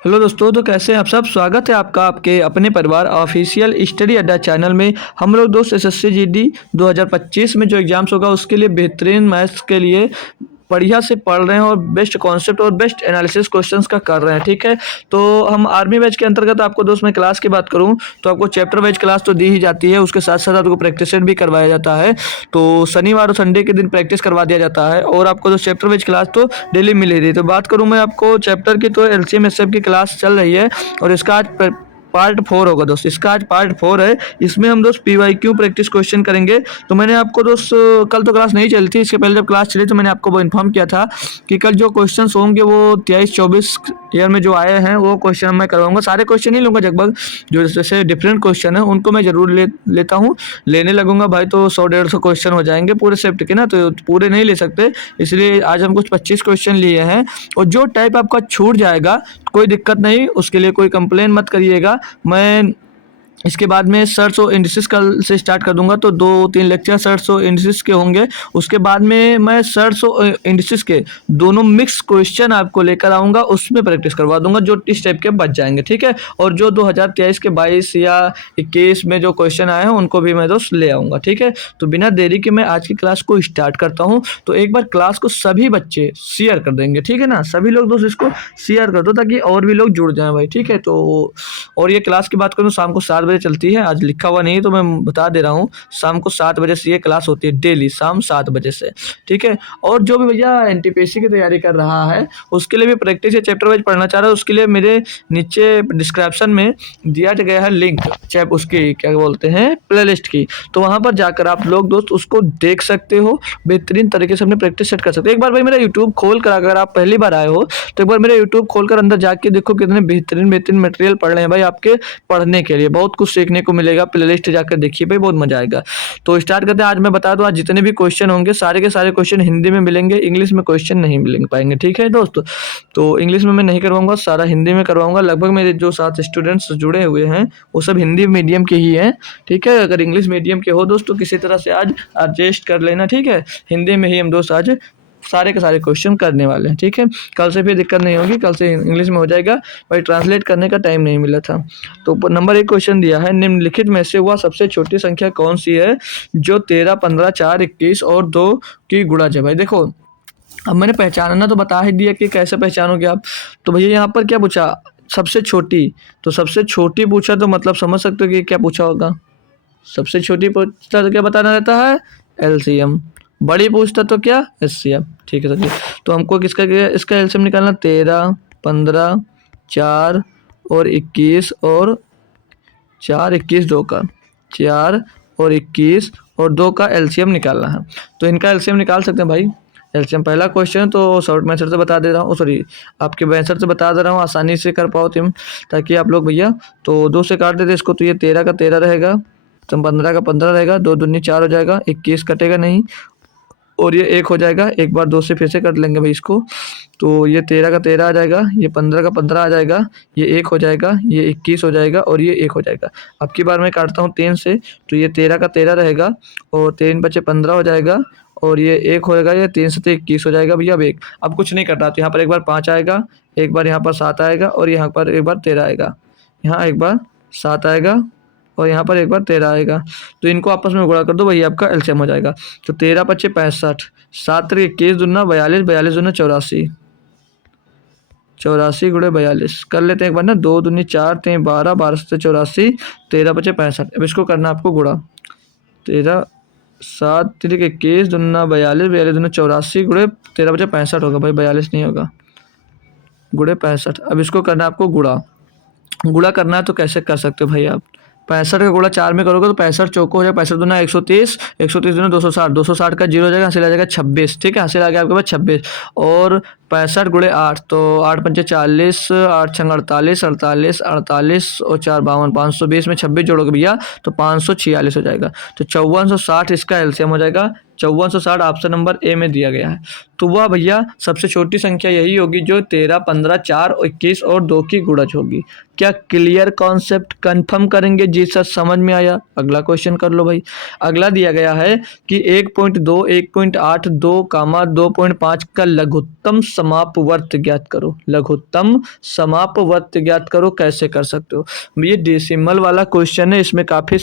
Hello दोस्तों, तो कैसे हैं आप सब। स्वागत है आपका आपके अपने परिवार ऑफिशियल स्टडी अड्डा चैनल में। हम लोग दोस्त एसएससी जीडी 2025 में जो एग्जाम्स होगा उसके लिए बेहतरीन मैथ्स के लिए बढ़िया से पढ़ रहे हैं और बेस्ट कॉन्सेप्ट और बेस्ट एनालिसिस क्वेश्चंस का कर रहे हैं। ठीक है, तो हम आर्मी बैच के अंतर्गत आपको दोस्त मैं क्लास की बात करूं तो आपको चैप्टर वाइज क्लास तो दी ही जाती है, उसके साथ साथ आपको प्रैक्टिस सेट भी करवाया जाता है। तो शनिवार और संडे के दिन प्रैक्टिस करवा दिया जाता है और आपको तो चैप्टर वाइज क्लास तो डेली मिल ही रही है। तो बात करूं मैं आपको चैप्टर की, तो एलसीएम एसएफ की क्लास चल रही है और इसका आज पार्ट 4 होगा दोस्त। इसका आज पार्ट 4 है। इसमें हम दोस्त पीवाईक्यू प्रैक्टिस क्वेश्चन करेंगे। तो मैंने आपको दोस्त कल तो क्लास नहीं चली थी, इसके पहले जब क्लास चली तो मैंने आपको वो इन्फॉर्म किया था कि कल जो क्वेश्चंस होंगे वो 23-24 ईयर में जो आए हैं वो क्वेश्चन मैं करवाऊंगा। सारे क्वेश्चन ही लूँगा लगभग, जो जैसे डिफरेंट क्वेश्चन है उनको मैं जरूर लेता हूँ, लेने लगूंगा भाई। तो 100-150 क्वेश्चन हो जाएंगे पूरे शिफ्ट के ना, तो पूरे नहीं ले सकते, इसलिए आज हम कुछ 25 क्वेश्चन लिए हैं। और जो टाइप आपका छूट जाएगा कोई दिक्कत नहीं, उसके लिए कोई कंप्लेन मत करिएगा। मैं इसके बाद में सर्च और इंडिसेस कल से स्टार्ट कर दूंगा, तो 2-3 लेक्चर सर्च और इंडिसेस के होंगे। उसके बाद में मैं सर्च और इंडिसेस के दोनों मिक्स क्वेश्चन आपको लेकर आऊँगा, उसमें प्रैक्टिस करवा दूंगा जो इस टाइप के बच जाएंगे। ठीक है, और जो 2023 के 22 या 21 में जो क्वेश्चन आए हैं उनको भी मैं दोस्त ले आऊँगा। ठीक है, तो बिना देरी के मैं आज की क्लास को स्टार्ट करता हूँ। तो एक बार क्लास को सभी बच्चे शेयर कर देंगे, ठीक है ना, सभी लोग दोस्त इसको शेयर कर दो ताकि और भी लोग जुड़ जाएं भाई। ठीक है, तो और ये क्लास की बात करूँ शाम को 7 बजे चलती है। आज लिखा हुआ नहीं है तो मैं बता दे रहा हूँ, शाम को 7 बजे से ये क्लास होती है, डेली शाम 7 बजे से। ठीक है, और जो भी भैया एनटीपीसी की तैयारी कर रहा है उसके लिए भी प्रैक्टिस या चैप्टर वाइज पढ़ना चाह रहा है, उसके लिए मेरे नीचे डिस्क्रिप्शन में दिया गया है लिंक, चैप उसकी क्या बोलते हैं प्लेलिस्ट की, तो वहाँ पर जाकर आप लोग दोस्त उसको देख सकते हो, बेहतरीन तरीके से अपने प्रैक्टिस सेट कर सकते हो। एक बार भाई मेरा यूट्यूब खोल कर, अगर आप पहली बार आए हो तो एक बार मेरा यूट्यूब खोल कर अंदर जाके देखो कितने बेहतरीन बेहतरीन मटेरियल पढ़ रहे हैं भाई। आपके पढ़ने के लिए बहुत कुछ सीखने को मिलेगा, प्लेलिस्ट जाकर देखिए भाई, बहुत मजा आएगा। तो स्टार्ट करते हैं। आज मैं बता दूं, आज जितने भी क्वेश्चन होंगे सारे के सारे क्वेश्चन हिंदी में मिलेंगे, इंग्लिश में क्वेश्चन नहीं मिल पाएंगे। ठीक है दोस्तों, तो इंग्लिश में मैं नहीं करवाऊंगा, सारा हिंदी में करवाऊंगा। लगभग मेरे जो 7 स्टूडेंट्स जुड़े हुए हैं वो सब हिंदी मीडियम के ही हैं। ठीक है, अगर इंग्लिश मीडियम के हो दोस्त तो किसी तरह से आज एडजस्ट कर लेना। ठीक है, हिंदी में ही हम दोस्त आज सारे के सारे क्वेश्चन करने वाले हैं। ठीक है, कल से फिर दिक्कत नहीं होगी, कल से इंग्लिश में हो जाएगा भाई, ट्रांसलेट करने का टाइम नहीं मिला था। तो नंबर 1 क्वेश्चन दिया है, निम्नलिखित में से वह सबसे छोटी संख्या कौन सी है जो 13, 15, 4, 21 और 2 की गुणज है। भाई देखो, अब मैंने पहचानना तो बता ही दिया कि कैसे पहचानोगे आप। तो भैया यहाँ पर क्या पूछा, सबसे छोटी, तो सबसे छोटी पूछा तो मतलब समझ सकते हो कि क्या पूछा होगा। सबसे छोटी पूछता तो क्या बताना रहता है, एलसीएम। बड़ी पूछता तो क्या, एचसीएफ। ठीक है सर, तो हमको किसका इसका एलसीएम निकालना, 13, 15, 4 और 21 और 4, 21, 2 का 4 और 21 और 2 का एलसीएम निकालना है। तो इनका एलसीएम निकाल सकते हैं भाई। एलसीएम पहला क्वेश्चन है तो शॉर्ट मेथड से बता दे रहा हूँ, सॉरी आपके मेथड से बता दे रहा हूँ, आसानी से कर पाओ तुम, ताकि आप लोग भैया। तो 2 से काट देते इसको, तो ये 13 का 13 रहेगा, तो 15 का 15 रहेगा, 2 दूनी 4 हो जाएगा, 21 कटेगा नहीं और ये 1 हो जाएगा। एक बार 2 से फिर से कट लेंगे भाई इसको, तो ये 13 का 13 आ जाएगा, ये 15 का 15 आ जाएगा, ये 1 हो जाएगा, ये 21 हो जाएगा और ये 1 हो जाएगा। अब की बार मैं काटता हूँ 3 से, तो ये 13 का 13 रहेगा और 3 बचे 15 हो जाएगा और ये 1 होएगा, ये 3 से 21 हो जाएगा भैया। अब कुछ नहीं करना, तो यहाँ पर एक बार 5 आएगा, एक बार यहाँ पर 7 आएगा और यहाँ पर एक बार 13 आएगा, यहाँ एक बार 7 आएगा और यहाँ पर एक बार 13 आएगा। तो इनको आपस में गुणा कर दो, वही आपका एलसीएम हो जाएगा। तो 13 पच्चे 65, 7 21 दूना 42, 42 दूना 84, 84 गुणे 42 कर लेते हैं एक बार ना, 2 दूनी 4, 3 12, 12 से 84, 13 पच्चे 65। अब इसको करना आपको गुणा, 13 7 3 21 दूना 42, 42 दूना 84 गुणे 13 पच्चे 65 होगा भाई, 42 नहीं होगा, गुणे 65। अब इसको करना आपको गुणा करना है तो कैसे कर सकते हो भाई आप, 65 का गुणा 4 में करोगे तो 65 चौको हो जाएगा, 65 दूना 130, 130 दूना 260, 260 का 0 हो जाएगा, हासिल आ जाएगा 26। ठीक है, हासिल आ गया आपके पास 26 और 65 गुणे 8, तो 8 पंचे 40, 8 छंग 48, 48 48 और 4 52, 520 में 26 जोड़ोगे भैया तो 546 हो जाएगा। तो 5460 इसका एलसीएम हो जाएगा। 5460 ऑप्शन नंबर ए में दिया गया है। तो वह भैया सबसे छोटी संख्या यही होगी जो 13, 15, 4, 21 और 2 की गुणज होगी। क्या क्लियर कॉन्सेप्ट कंफर्म करेंगे जी सर, समझ में आया। अगला क्वेश्चन कर लो भाई। अगला दिया गया है कि 1.2, 1.8, 2, 2.5 का लघुत्तम समापवर्त ज्ञात करो। लघुत्तम समापवर्त ज्ञात करो, कैसे कर सकते हो? ये डेसिमल वाला क्वेश्चन है, इसमें काफ़ी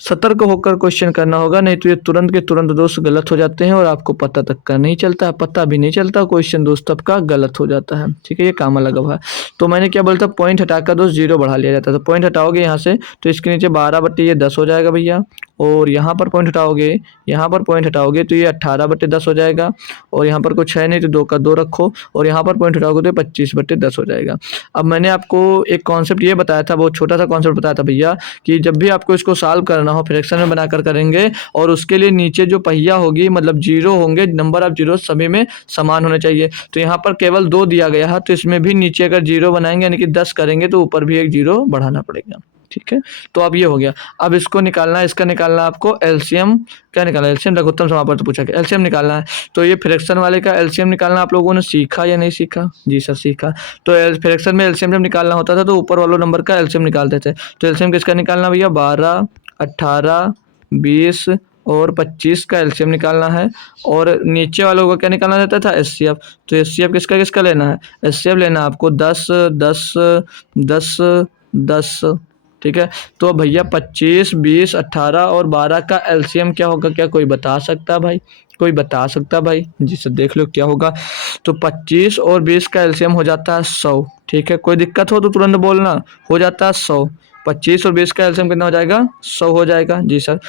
सतर्क होकर क्वेश्चन करना होगा, नहीं तो ये तुरंत के तुरंत दोस्त गलत हो जाते हैं और आपको पता तक का नहीं चलता, पता भी नहीं चलता, क्वेश्चन दोस्त आपका गलत हो जाता है। ठीक है, ये काम अलग है। तो मैंने क्या बोलता, पॉइंट हटाकर दोस्त 0 बढ़ा लिया जाता है। तो पॉइंट हटाओगे यहाँ से तो इसके नीचे 12/10 हो जाएगा भैया, और यहाँ पर पॉइंट हटाओगे, यहाँ पर पॉइंट हटाओगे तो ये 18/10 हो जाएगा, और यहाँ पर कुछ है नहीं तो 2 का 2 रखो, और यहाँ पर पॉइंट हटाओगे तो 25/10 हो जाएगा। अब मैंने आपको एक कॉन्सेप्ट ये बताया था, बहुत छोटा सा कॉन्सेप्ट बताया था भैया, कि जब भी आपको इसको सॉल्व करना हो फ्रैक्शन में बनाकर करेंगे, और उसके लिए नीचे जो पहिया होगी मतलब 0 होंगे, नंबर ऑफ जीरो सभी में समान होने चाहिए। तो यहाँ पर केवल 2 दिया गया है, तो इसमें भी नीचे अगर 0 बनाएंगे यानी कि 10 करेंगे तो ऊपर भी एक 0 बढ़ाना पड़ेगा। ठीक है, तो अब ये हो गया। अब इसको निकालना है, इसका निकालना है आपको एलसीएम। क्या निकालना है? एलसीएम लघुत्तम समापवर्त पूछा गया, एलसीएम निकालना है। तो ये फ्रैक्शन वाले का एलसीएम निकालना आप लोगों ने सीखा या नहीं सीखा? जी सर सीखा। तो फ्रैक्शन में एलसीएम जब निकालना होता था तो ऊपर वालों नंबर का एलसीएम निकालते थे। तो एलसीएम किसका निकालना भैया? 12, 18, 20 और 25 का एलसीएम निकालना है, और नीचे वालों का क्या निकालना रहता था? एचसीएफ। तो एचसीएफ किसका किसका लेना है? एचसीएफ लेना है आपको 10, 10, 10, 10। ठीक है, तो भैया 25, 20, 18 और 12 का एलसीएम क्या होगा? क्या कोई बता सकता भाई? कोई बता सकता भाई? जी सर देख लो क्या होगा। तो 25 और 20 का एलसीएम हो जाता है 100। ठीक है, कोई दिक्कत हो तो तुरंत बोलना, हो जाता है 100। 25 और 20 का एलसीएम कितना हो जाएगा? 100 हो जाएगा। जी सर।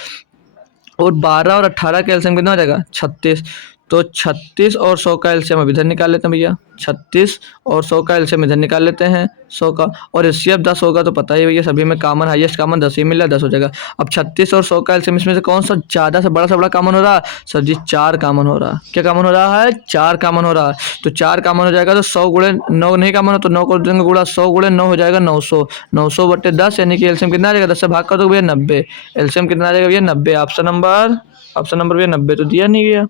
और 12 और 18 का एलसीएम कितना हो जाएगा? 36। तो 36 और 100 का एलसीएम अब इधर निकाल लेते हैं भैया, 36 और 100 का एलसीएम इधर निकाल लेते हैं 100 का, और एचसीएफ 10 होगा तो पता ही भैया सभी में कॉमन, हाईएस्ट कॉमन 10 ही मिल रहा है, 10 हो जाएगा। अब 36 और 100 का एलसीएम इसमें से कौन सा ज़्यादा से बड़ा कॉमन हो रहा है? सर जी 4 कॉमन हो रहा है। क्या कॉमन हो रहा है? 4 कॉमन हो रहा है। तो 4 कॉमन हो जाएगा तो 100 गुणे 9 नहीं कॉमन हो तो 9 कर देंगे गुणा, 100 गुणे 9 हो जाएगा 900। 900/10 यानी कि एलसीएम कितना आ जाएगा? 10 से भाग कर दो भैया 90। एलसीएम कितना आ जाएगा भैया? 90। ऑप्शन नंबर भैया 90 तो दिया नहीं गया,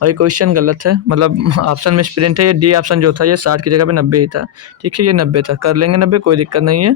और ये क्वेश्चन गलत है, मतलब ऑप्शन में स्प्रिंट है, ये डी ऑप्शन जो था ये 60 की जगह पे 90 ही था। ठीक है, ये 90 था, कर लेंगे 90, कोई दिक्कत नहीं है।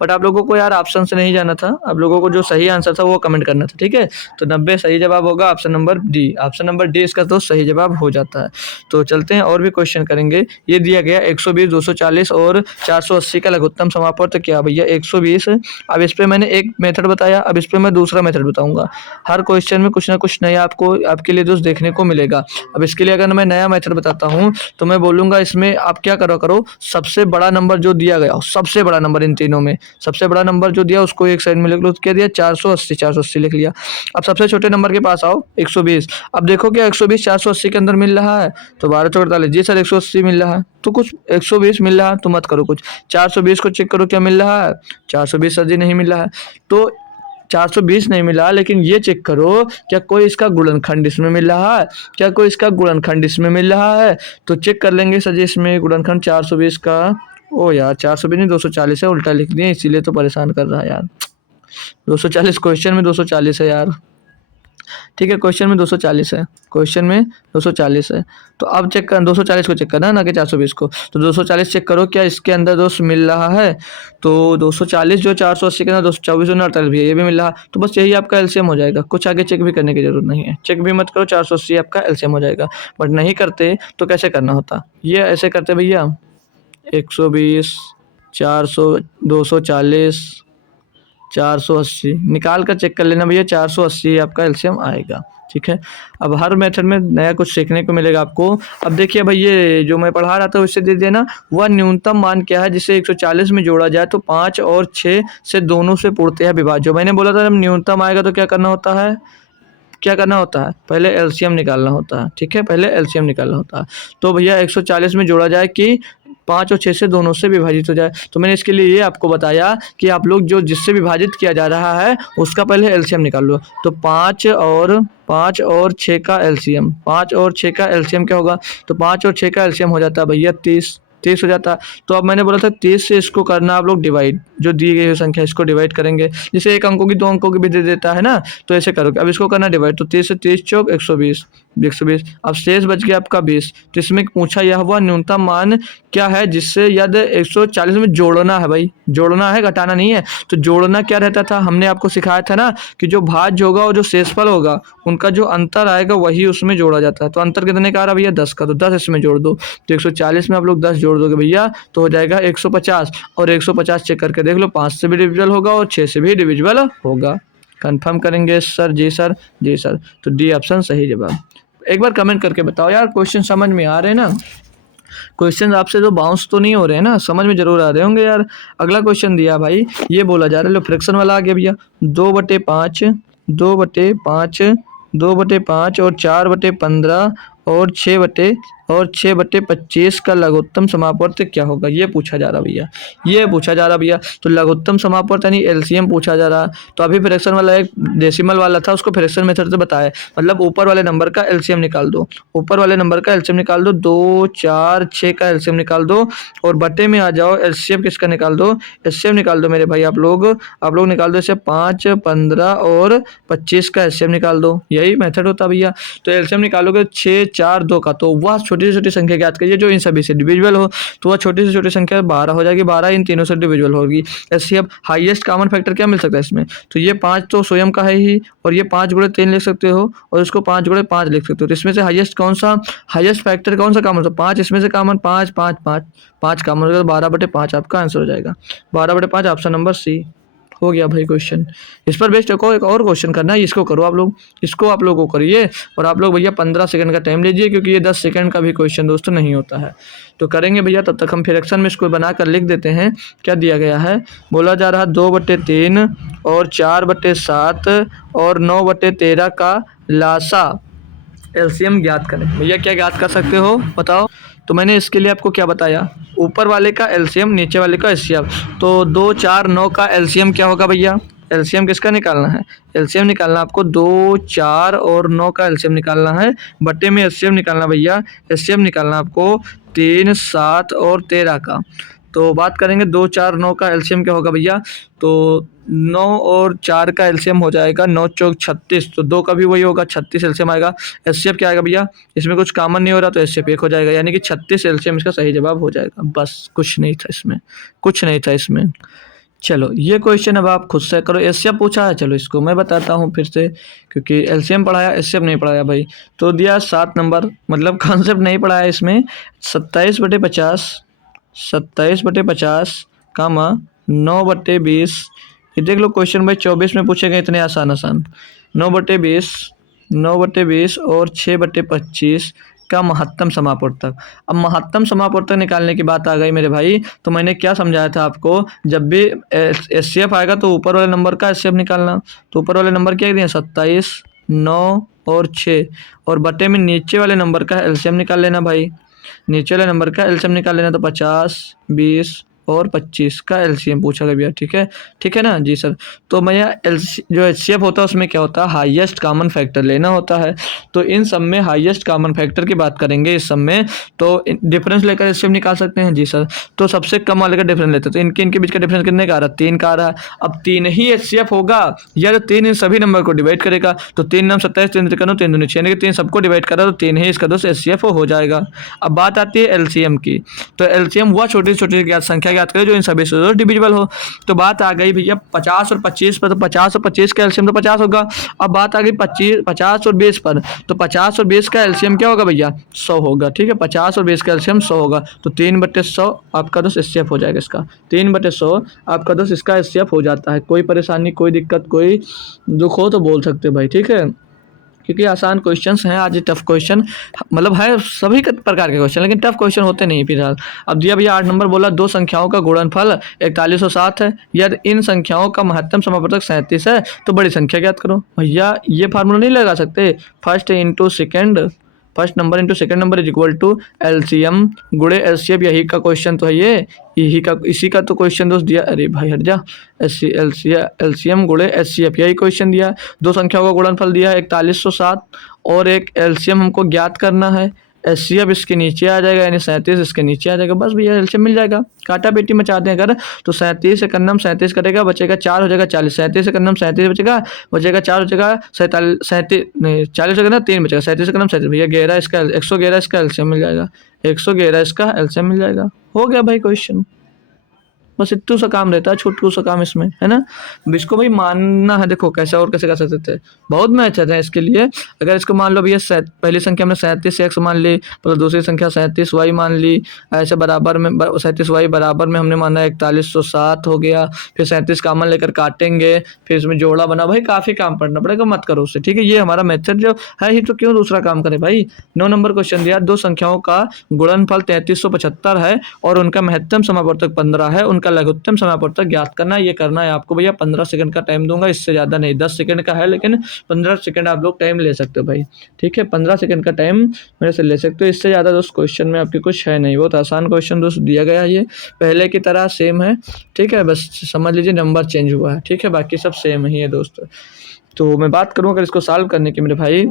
बट आप लोगों को यार ऑप्शन से नहीं जाना था, आप लोगों को जो सही आंसर था वो कमेंट करना था। ठीक है, तो 90 सही जवाब होगा, option number D. Option number D इसका तो सही जवाब हो जाता है। तो चलते हैं और भी क्वेश्चन करेंगे। ये दिया गया 120, 240 और 480 का लघुत्तम समापवर्त क्या भैया? 120। अब इस पर मैंने एक मेथड बताया, अब इस पर मैं दूसरा मेथड बताऊंगा। हर क्वेश्चन में कुछ ना कुछ नया आपको आपके लिए दोस्त देखने को मिलेगा। अब इसके लिए अगर मैं नया मेथड बताता हूँ तो मैं बोलूँगा इसमें आप क्या करो, सबसे बड़ा नंबर जो दिया गया, सबसे बड़ा नंबर इन तीनों में सबसे बड़ा नंबर जो दिया उसको एक साइड में लिख लो। क्या दिया? 480, 480 लिख लिया। अब सबसे छोटे नंबर के पास आओ, 120। अब देखो क्या 120 480 के अंदर मिल रहा है? तो 12 चौक 48। जी सर 180 मिल रहा है, तो कुछ 120 मिल रहा है तो मत करो कुछ। 420 को चेक करो क्या मिल रहा है? 420 सर जी नहीं मिल रहा है। तो 420 नहीं मिला, लेकिन ये चेक करो क्या कोई इसका गुणनखंड इसमें मिल रहा है? क्या कोई इसका गुणनखंड इसमें मिल रहा है? तो चेक कर लेंगे सर जी इसमें गुणनखंड 420 का। ओ यार 420 नहीं 240 है, उल्टा लिख दिया इसीलिए तो परेशान कर रहा है यार। 240 क्वेश्चन में 240 है यार। ठीक है, क्वेश्चन में 240 है, क्वेश्चन में 240 है। तो अब चेक कर, 240 को चेक करना ना कि 420 को। तो 240 चेक करो क्या इसके अंदर दोस्त मिल रहा है? तो 240 जो 480 के अंदर 224 और 48 भी है, ये भी मिल रहा है। तो बस यही आपका एलसीएम हो जाएगा, कुछ आगे चेक भी करने की जरूरत नहीं है। चेक भी मत करो, 480 आपका एलसीएम हो जाएगा। बट नहीं करते तो कैसे करना होता? ये ऐसे करते भैया, 120, 400, 240, 480 निकाल कर चेक कर लेना भैया, 480 आपका एलसीएम आएगा। ठीक है, अब हर मेथड में नया कुछ सीखने को मिलेगा आपको। अब देखिए भाई ये जो मैं पढ़ा रहा था उससे दे देना, वह न्यूनतम मान क्या है जिसे 140 में जोड़ा जाए तो 5 और 6 से दोनों से पूर्णतः विभाज्य। जो मैंने बोला था जब न्यूनतम आएगा तो क्या करना होता है? क्या करना होता है? पहले एलसीएम निकालना होता है। ठीक है, पहले एलसीएम निकालना होता है। तो भैया 140 में जोड़ा जाए कि 5 और 6 से दोनों से विभाजित हो जाए। तो मैंने इसके लिए ये आपको बताया कि आप लोग जो जिससे विभाजित किया जा रहा है उसका पहले एलसीएम निकाल लो। तो 5 और 6 का एलसीएम, 5 और 6 का एलसीएम क्या होगा? तो 5 और 6 का एलसीएम हो जाता है भैया 30 हो जाता है। तो अब मैंने बोला था 30 से इसको करना आप लोग डिवाइड, जो दी गई हुई संख्या इसको डिवाइड करेंगे। जैसे 1 अंकों की 2 अंकों की भी दे देता है ना, तो ऐसे करोगे। अब इसको करना डिवाइड, तो 30 से 30 चौक 120, 120। अब शेष बच गया आपका 20। तो इसमें पूछा यह हुआ न्यूनतम मान क्या है जिससे यदि 140 में जोड़ना है भाई, जोड़ना है, घटाना नहीं है। तो जोड़ना क्या रहता था, हमने आपको सिखाया था ना कि जो भाज्य होगा और जो शेषफल होगा उनका जो अंतर आएगा वही उसमें जोड़ा जाता है। तो अंतर कितने का आ रहा भैया, 10 का, तो 10 इसमें जोड़ दो। तो 140 में आप लोग 10 जोड़ दोगे भैया तो हो जाएगा 150। और 150 चेक करके देख लो, 5 से भी डिविजिबल होगा और 6 से भी डिविजिबल होगा। कंफर्म करेंगे सर? जी सर, जी सर। तो डी ऑप्शन सही जवाब। एक बार कमेंट करके बताओ यार, क्वेश्चन समझ में आ रहे हैं ना? क्वेश्चन आपसे जो बाउंस तो नहीं हो रहे हैं ना, समझ में जरूर आ रहे होंगे यार। अगला क्वेश्चन दिया भाई, ये बोला जा रहा है, लो फ्रैक्शन वाला आ गया भैया। 2/5, 2/5, 2/5 और 4/15 और 6/25 का लघुत्तम समापवर्त क्या होगा, ये पूछा जा रहा भैया, ये पूछा जा रहा भैया। तो लघुत्तम समापवर्त यानी एलसीएम पूछा जा रहा। तो अभी फ्रैक्शन वाला एक डेसिमल वाला था, उसको फ्रैक्शन मेथड से बताया, मतलब ऊपर वाले नंबर का एलसीएम निकाल दो, ऊपर वाले नंबर का एलसीएम निकाल दो, 2, 4, 6 का एलसीएम निकाल दो और बटे में आ जाओ, एलसीएम किसका निकाल दो, एलसीएम निकाल दो मेरे भाई आप लोग निकाल दो इसे 5, 15 और 25 का एलसीएम निकाल दो, यही मेथड होता भैया। तो एलसीएम निकालोगे 6, 4, 2 का, तो वह छोटी से छोटी संख्या ज्ञात करिए जो इन सभी से डिविजिबल हो। तो वह छोटी से छोटी संख्या 12 हो जाएगी, 12 इन तीनों से डिविजिबल होगी। ऐसे अब हाईएस्ट कॉमन फैक्टर क्या मिल सकता है इसमें, तो ये 5 तो स्वयं का है ही, और ये 5 गुणे 3 लिख सकते हो और इसको 5 गुणे 5 लिख सकते हो। तो इसमें से हाईएस्ट कौन सा, हाईएस्ट फैक्टर कौन सा कॉमन, तो 5 इसमें से कॉमन, 5, 5, 5, 5 कॉमन होगा, 12/5 आपका आंसर हो जाएगा। 12/5 ऑप्शन नंबर सी हो गया भाई क्वेश्चन। इस पर बेस्ड एक और क्वेश्चन करना है, इसको करो आप लोग, इसको आप लोग को करिए और आप लोग भैया 15 सेकंड का टाइम लीजिए, क्योंकि ये 10 सेकंड का भी क्वेश्चन दोस्तों नहीं होता है। तो करेंगे भैया, तब तक हम फ्रैक्शन में इसको बनाकर लिख देते हैं। क्या दिया गया है, बोला जा रहा है 2/3 और 4/7 और 9/13 का लासा एलसीएम ज्ञात करें। भैया क्या ज्ञात कर सकते हो बताओ। तो मैंने इसके लिए आपको क्या बताया, ऊपर वाले का एलसीएम, नीचे वाले का एचसीएफ। तो 2, 4, 9 का एलसीएम क्या होगा भैया, एलसीएम किसका निकालना है, एलसीएम निकालना आपको 2, 4 और 9 का एलसीएम निकालना है, बटे में एचसीएफ निकालना भैया, एचसीएफ निकालना आपको 3, 7 और 13 का। तो बात करेंगे 2, 4, 9 का एलसीएम क्या होगा भैया, तो 9 और 4 का एलसीएम हो जाएगा 9 चौक 36, तो 2 का भी वही होगा, 36 एलसीएम आएगा। एचसीएफ क्या आएगा भैया, इसमें कुछ कॉमन नहीं हो रहा तो एचसीएफ 1 हो जाएगा, यानी कि 36 एलसीएम इसका सही जवाब हो जाएगा। बस, कुछ नहीं था इसमें, कुछ नहीं था इसमें। चलो ये क्वेश्चन अब आप खुद से करो, एचसीएफ पूछा है, चलो इसको मैं बताता हूँ फिर से, क्योंकि एलसीएम पढ़ाया, एचसीएफ नहीं पढ़ाया भाई। तो दिया 7 नंबर, मतलब कॉन्सेप्ट नहीं पढ़ाया इसमें, 27/50, 27/50, 9/20। ये देख लो क्वेश्चन भाई 24 में पूछे गए, इतने आसान आसान। 9/20, 9/20 और 6/25 का महत्तम समापवर्तक। अब महत्तम समापवर्तक निकालने की बात आ गई मेरे भाई। तो मैंने क्या समझाया था आपको, जब भी एचसीएफ आएगा तो ऊपर वाले नंबर का एचसीएफ निकालना। तो ऊपर वाले नंबर क्या दिए, 27, 9 और 6, और बटे में नीचे वाले नंबर का एलसीएम निकाल लेना भाई, नीचे वाले नंबर का एलसीएम निकाल लेना। तो 50, 20 और 25 का एलसीएम पूछा गया भैया, ठीक है, ठीक है ना जी सर। तो भैया जो एचसीएफ होता है उसमें क्या होता है, हाईएस्ट कॉमन फैक्टर लेना होता है। तो इन सब में हाईएस्ट कॉमन फैक्टर की बात करेंगे इस सब में, तो डिफरेंस लेकर एचसीएफ निकाल सकते हैं जी सर। तो सबसे कम वाले का डिफरेंस लेते हैं, तो इनके बीच का डिफरेंस कितने का आ रहा है, 3 का आ रहा है। अब 3 ही एचसीएफ होगा, या तो 3 इन सभी नंबर को डिवाइड करेगा, तो 3 9 27, 3 3 3 2 6, 3 सबको डिवाइड करा तो 3 ही इसका दोस्त एचसीएफ हो जाएगा। अब बात आती है एलसीएम की, तो एलसीएम वह छोटी छोटी संख्या ज्ञात करे जो इन सभी से डिविजिबल हो। तो बात आ गई भैया 50 और 25 पर, तो 50 और 25 का एलसीएम तो 50 होगा। अब बात आ गई 50 और 20 पर, तो 50 और 20 का एलसीएम क्या होगा भैया, 100 होगा, ठीक है। 50 और 20 का एलसीएम 100 होगा, तो 3/100 आपका दोस्त एचसीएफ हो जाएगा इसका। 3/100 आपका दोस्त इसका एचसीएफ हो जाता है। कोई परेशानी, कोई दिक्कत, कोई दुख हो तो बोल सकते भाई, ठीक है, क्योंकि आसान क्वेश्चंस हैं आज। टफ क्वेश्चन मतलब है सभी प्रकार के क्वेश्चन, लेकिन टफ क्वेश्चन होते नहीं फिलहाल। अब दिया भैया 8 नंबर, बोला 2 संख्याओं का गुणनफल 4107 है, यदि इन संख्याओं का महत्तम समापवर्तक 37 है तो बड़ी संख्या ज्ञात करो। भैया ये फार्मूला नहीं लगा सकते, first number into second number is equal to LCM गुणे एचसीएफ, यही का क्वेश्चन तो है ये, यही का, इसी का तो क्वेश्चन दोस्त दिया। अरे भाई हट जा, एलसीएम गुणे एचसीएफ, यही क्वेश्चन दिया। 2 संख्याओं का गुणनफल दिया है 4107 और एक एलसीएम हमको ज्ञात करना है। HCF इसके नीचे आ जाएगा, यानी 37 इसके नीचे आ जाएगा। बस भैया एलसीएम मिल जाएगा। काटा पेटी मचाते हैं अगर, तो 37 से करना 37 करेगा, बचेगा 4 हो जाएगा 40। 37 से करना 37 बचेगा, 4 हो जाएगा 47। 37 नहीं 40 से करना 3 बचेगा, 37 से करना 37 भैया 11 इसका 111 इसका एलसीएम मिल जाएगा। 111 इसका एलसीएम मिल जाएगा। हो गया भाई क्वेश्चन। बस इतना सा काम रहता है, छोटू सा काम इसमें, है ना। अब इसको भाई मानना है, देखो कैसे और कैसे कर सकते थे। बहुत मैथड है इसके लिए। अगर इसको मान लो भैया पहली संख्या हमने 37 एक्स मान ली, मतलब दूसरी संख्या 37 वाई मान ली, ऐसे बराबर में 37 वाई बराबर में हमने माना 4107 हो गया। फिर 37 कामन लेकर काटेंगे, फिर इसमें जोड़ा बना। भाई काफ़ी काम पढ़ना पड़ेगा, मत करो उससे, ठीक है। ये हमारा मेथड जो है ही, तो क्यों दूसरा काम करें भाई। 9 नंबर क्वेश्चन दिया, दो संख्याओं का गुणनफल 3375 है और उनका महत्तम समापवर्तक 15 है, उनका लघुत्तम समापवर्तक ज्ञात करना। ये करना है आपको भैया। 15 सेकंड का टाइम दूंगा, इससे ज़्यादा नहीं। 10 सेकंड का है, लेकिन 15 सेकंड आप लोग टाइम ले सकते हो भाई, ठीक है। 15 सेकंड का टाइम मेरे से ले सकते हो, इससे ज़्यादा दोस्त क्वेश्चन में आपके कुछ है नहीं। बहुत आसान क्वेश्चन दोस्त दिया गया है, ये पहले की तरह सेम है, ठीक है। बस समझ लीजिए नंबर चेंज हुआ है, ठीक है, बाकी सब सेम ही है दोस्त। तो मैं बात करूँ अगर इसको सॉल्व करने की मेरे भाई,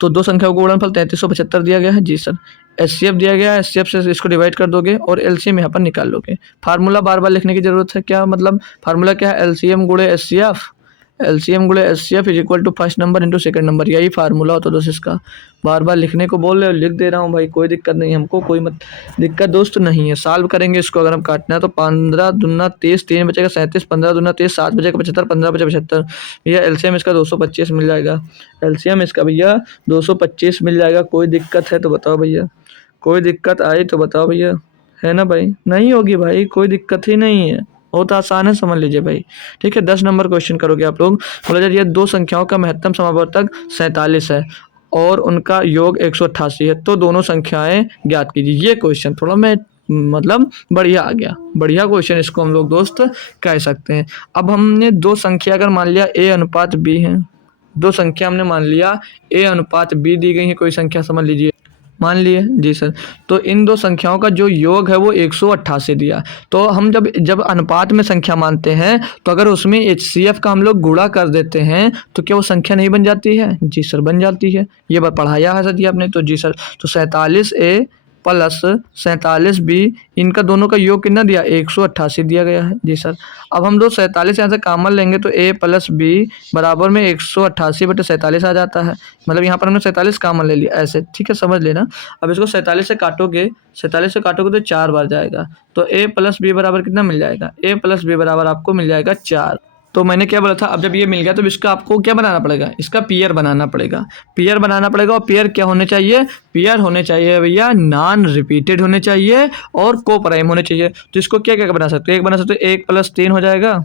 तो दो संख्याओं का गुणनफल 3375 दिया गया है जी सर। HCF दिया गया है, HCF से इसको डिवाइड कर दोगे और LCM यहाँ पर निकाल लोगे। फार्मूला बार बार लिखने की जरूरत है क्या, मतलब फार्मूला क्या है, LCM गुणे HCF, LCM गुणे HCF is equal to first number into second number. यही फार्मूला होता है दोस्त इसका। बार बार लिखने को बोल रहे हो, लिख दे रहा हूँ भाई, कोई दिक्कत नहीं हमको, कोई मत दिक्कत दोस्त नहीं है। सॉल्व करेंगे इसको अगर हम काटना है तो 15 दूना 30, 3 बचेगा 37, 15 दूना 30, 7 बचेगा 75, 15 बचे 75। भैया LCM इसका 225 मिल जाएगा। LCM इसका भैया 225 मिल जाएगा। कोई दिक्कत है तो बताओ भैया, कोई दिक्कत आई तो बताओ भैया, है ना भाई। नहीं होगी भाई, कोई दिक्कत ही नहीं है, बहुत आसान है, समझ लीजिए भाई, ठीक है। 10 नंबर क्वेश्चन करोगे आप लोग। बोला जाए ये दो संख्याओं का महत्तम समापवर्तक 47 है और उनका योग 188 है, तो दोनों संख्याएं ज्ञात कीजिए। ये क्वेश्चन थोड़ा मैं मतलब बढ़िया आ गया, बढ़िया क्वेश्चन इसको हम लोग दोस्त कह सकते हैं। अब हमने दो संख्या अगर मान लिया A अनुपात B है, दो संख्या हमने मान लिया A अनुपात B दी गई है, कोई संख्या समझ लीजिए, मान लिए जी सर। तो इन दो संख्याओं का जो योग है वो 188 दिया। तो हम जब अनुपात में संख्या मानते हैं, तो अगर उसमें HCF का हम लोग गुणा कर देते हैं तो क्या वो संख्या नहीं बन जाती है। जी सर बन जाती है, ये बात पढ़ाया है सर जी आपने। तो जी सर, तो 47A प्लस 47B, इनका दोनों का योग कितना दिया, 188 दिया गया है जी सर। अब हम दो 47 यहाँ से कॉमन लेंगे तो A प्लस B बराबर में 188/47 आ जाता है। मतलब यहाँ पर हमने 47 कॉमन ले लिया ऐसे, ठीक है, समझ लेना। अब इसको 47 से काटोगे, 47 से काटोगे तो 4 बार जाएगा, तो A प्लस B बराबर कितना मिल जाएगा, A प्लस B बराबर आपको मिल जाएगा 4। तो मैंने क्या बोला था, अब जब ये मिल गया तो इसका आपको क्या बनाना पड़ेगा, इसका पेयर बनाना पड़ेगा। पेयर बनाना पड़ेगा, और पेयर क्या होने चाहिए, पेयर होने चाहिए भैया नॉन रिपीटेड होने चाहिए और को प्राइम होने चाहिए। तो इसको क्या क्या बना सकते हो, एक बना सकते हो 1 + 3 हो जाएगा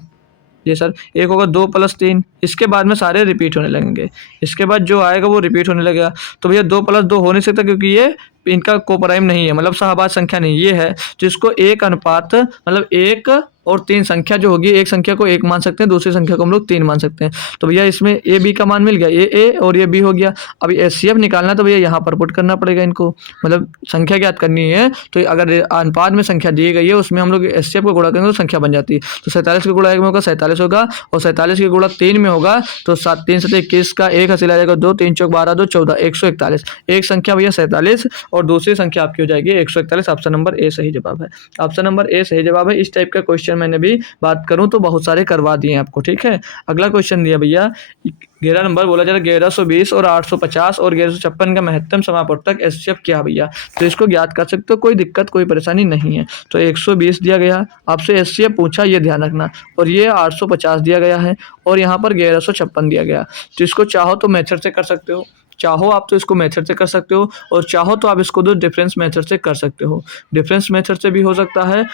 जी सर, एक होगा 2 + 3, इसके बाद में सारे रिपीट होने लगेंगे, इसके बाद जो आएगा वो रिपीट होने लगेगा। तो भैया 2 + 2 हो नहीं सकता, क्योंकि ये इनका कोपराइम नहीं है, मतलब सहवाद संख्या नहीं ये है। तो इसको एक अनुपात मतलब 1 और 3 संख्या जो होगी, एक संख्या को 1 मान सकते हैं, दूसरी संख्या को हम लोग 3 मान सकते हैं। तो भैया इसमें ए बी का मान मिल गया, ये ए और ये बी हो गया। अब HCF निकालना तो भैया यहाँ पर पुट करना पड़ेगा इनको, मतलब संख्या ज्ञात करनी है। तो अगर अनुपात में संख्या दी गई है उसमें हम लोग HCF को गुणा करेंगे तो संख्या बन जाती है। तो 47 का गुणा 1 में होगा 47 होगा, और 47 के गुणा 3 में होगा तो 7 3 7 21 का 1 हासिल आ जाएगा, 2 3 चौक 12 2 14 141। एक संख्या भैया 47 और दूसरी संख्या आपकी हो जाएगी 141। ऑप्शन नंबर ए सही जवाब है, ऑप्शन नंबर ए सही जवाब है। इस टाइप का क्वेश्चन मैंने भी बात करूं तो बहुत सारे करवा दिए आपको, ठीक है। अगला क्वेश्चन दिया भैया 11 नंबर, बोला जा रहा है 1120 और 850 और 1156 का महत्तम समापवर्तक HCF क्या भैया। तो इसको ज्ञात कर सकते हो, कोई दिक्कत कोई परेशानी नहीं है। तो 120 दिया गया, आपसे HCF पूछा, ये ध्यान रखना, और ये 850 दिया गया है, और यहाँ पर 1156 दिया गया। तो इसको चाहो तो मेथड से कर सकते हो, चाहो आप तो इसको मेथड से कर सकते हो, और चाहो तो आप इसको दो डिफरेंस मेथड से कर सकते हो। डिफरेंस मेथड से भी हो सकता है,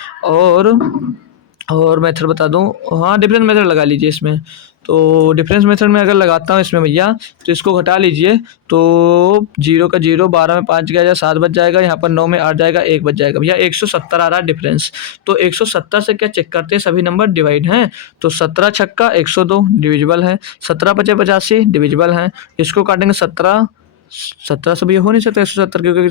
और मेथड बता दूं, हाँ डिफरेंस मेथड लगा लीजिए इसमें। तो डिफरेंस मेथड में अगर लगाता हूँ इसमें भैया, तो इसको घटा लीजिए, तो 0 का 0, 12 में 5 गया, 7 बच जाएगा, यहाँ पर 9 में 8 जाएगा, 1 बच जाएगा भैया। 170 आ रहा है डिफरेंस। तो 170 से क्या चेक करते हैं, सभी नंबर डिवाइड हैं, तो 17 छक्का 102 डिविजिबल है, 17 पचे 85 डिविजिबल है। इसको काटेंगे 17 से भैया हो नहीं सकता 170, क्योंकि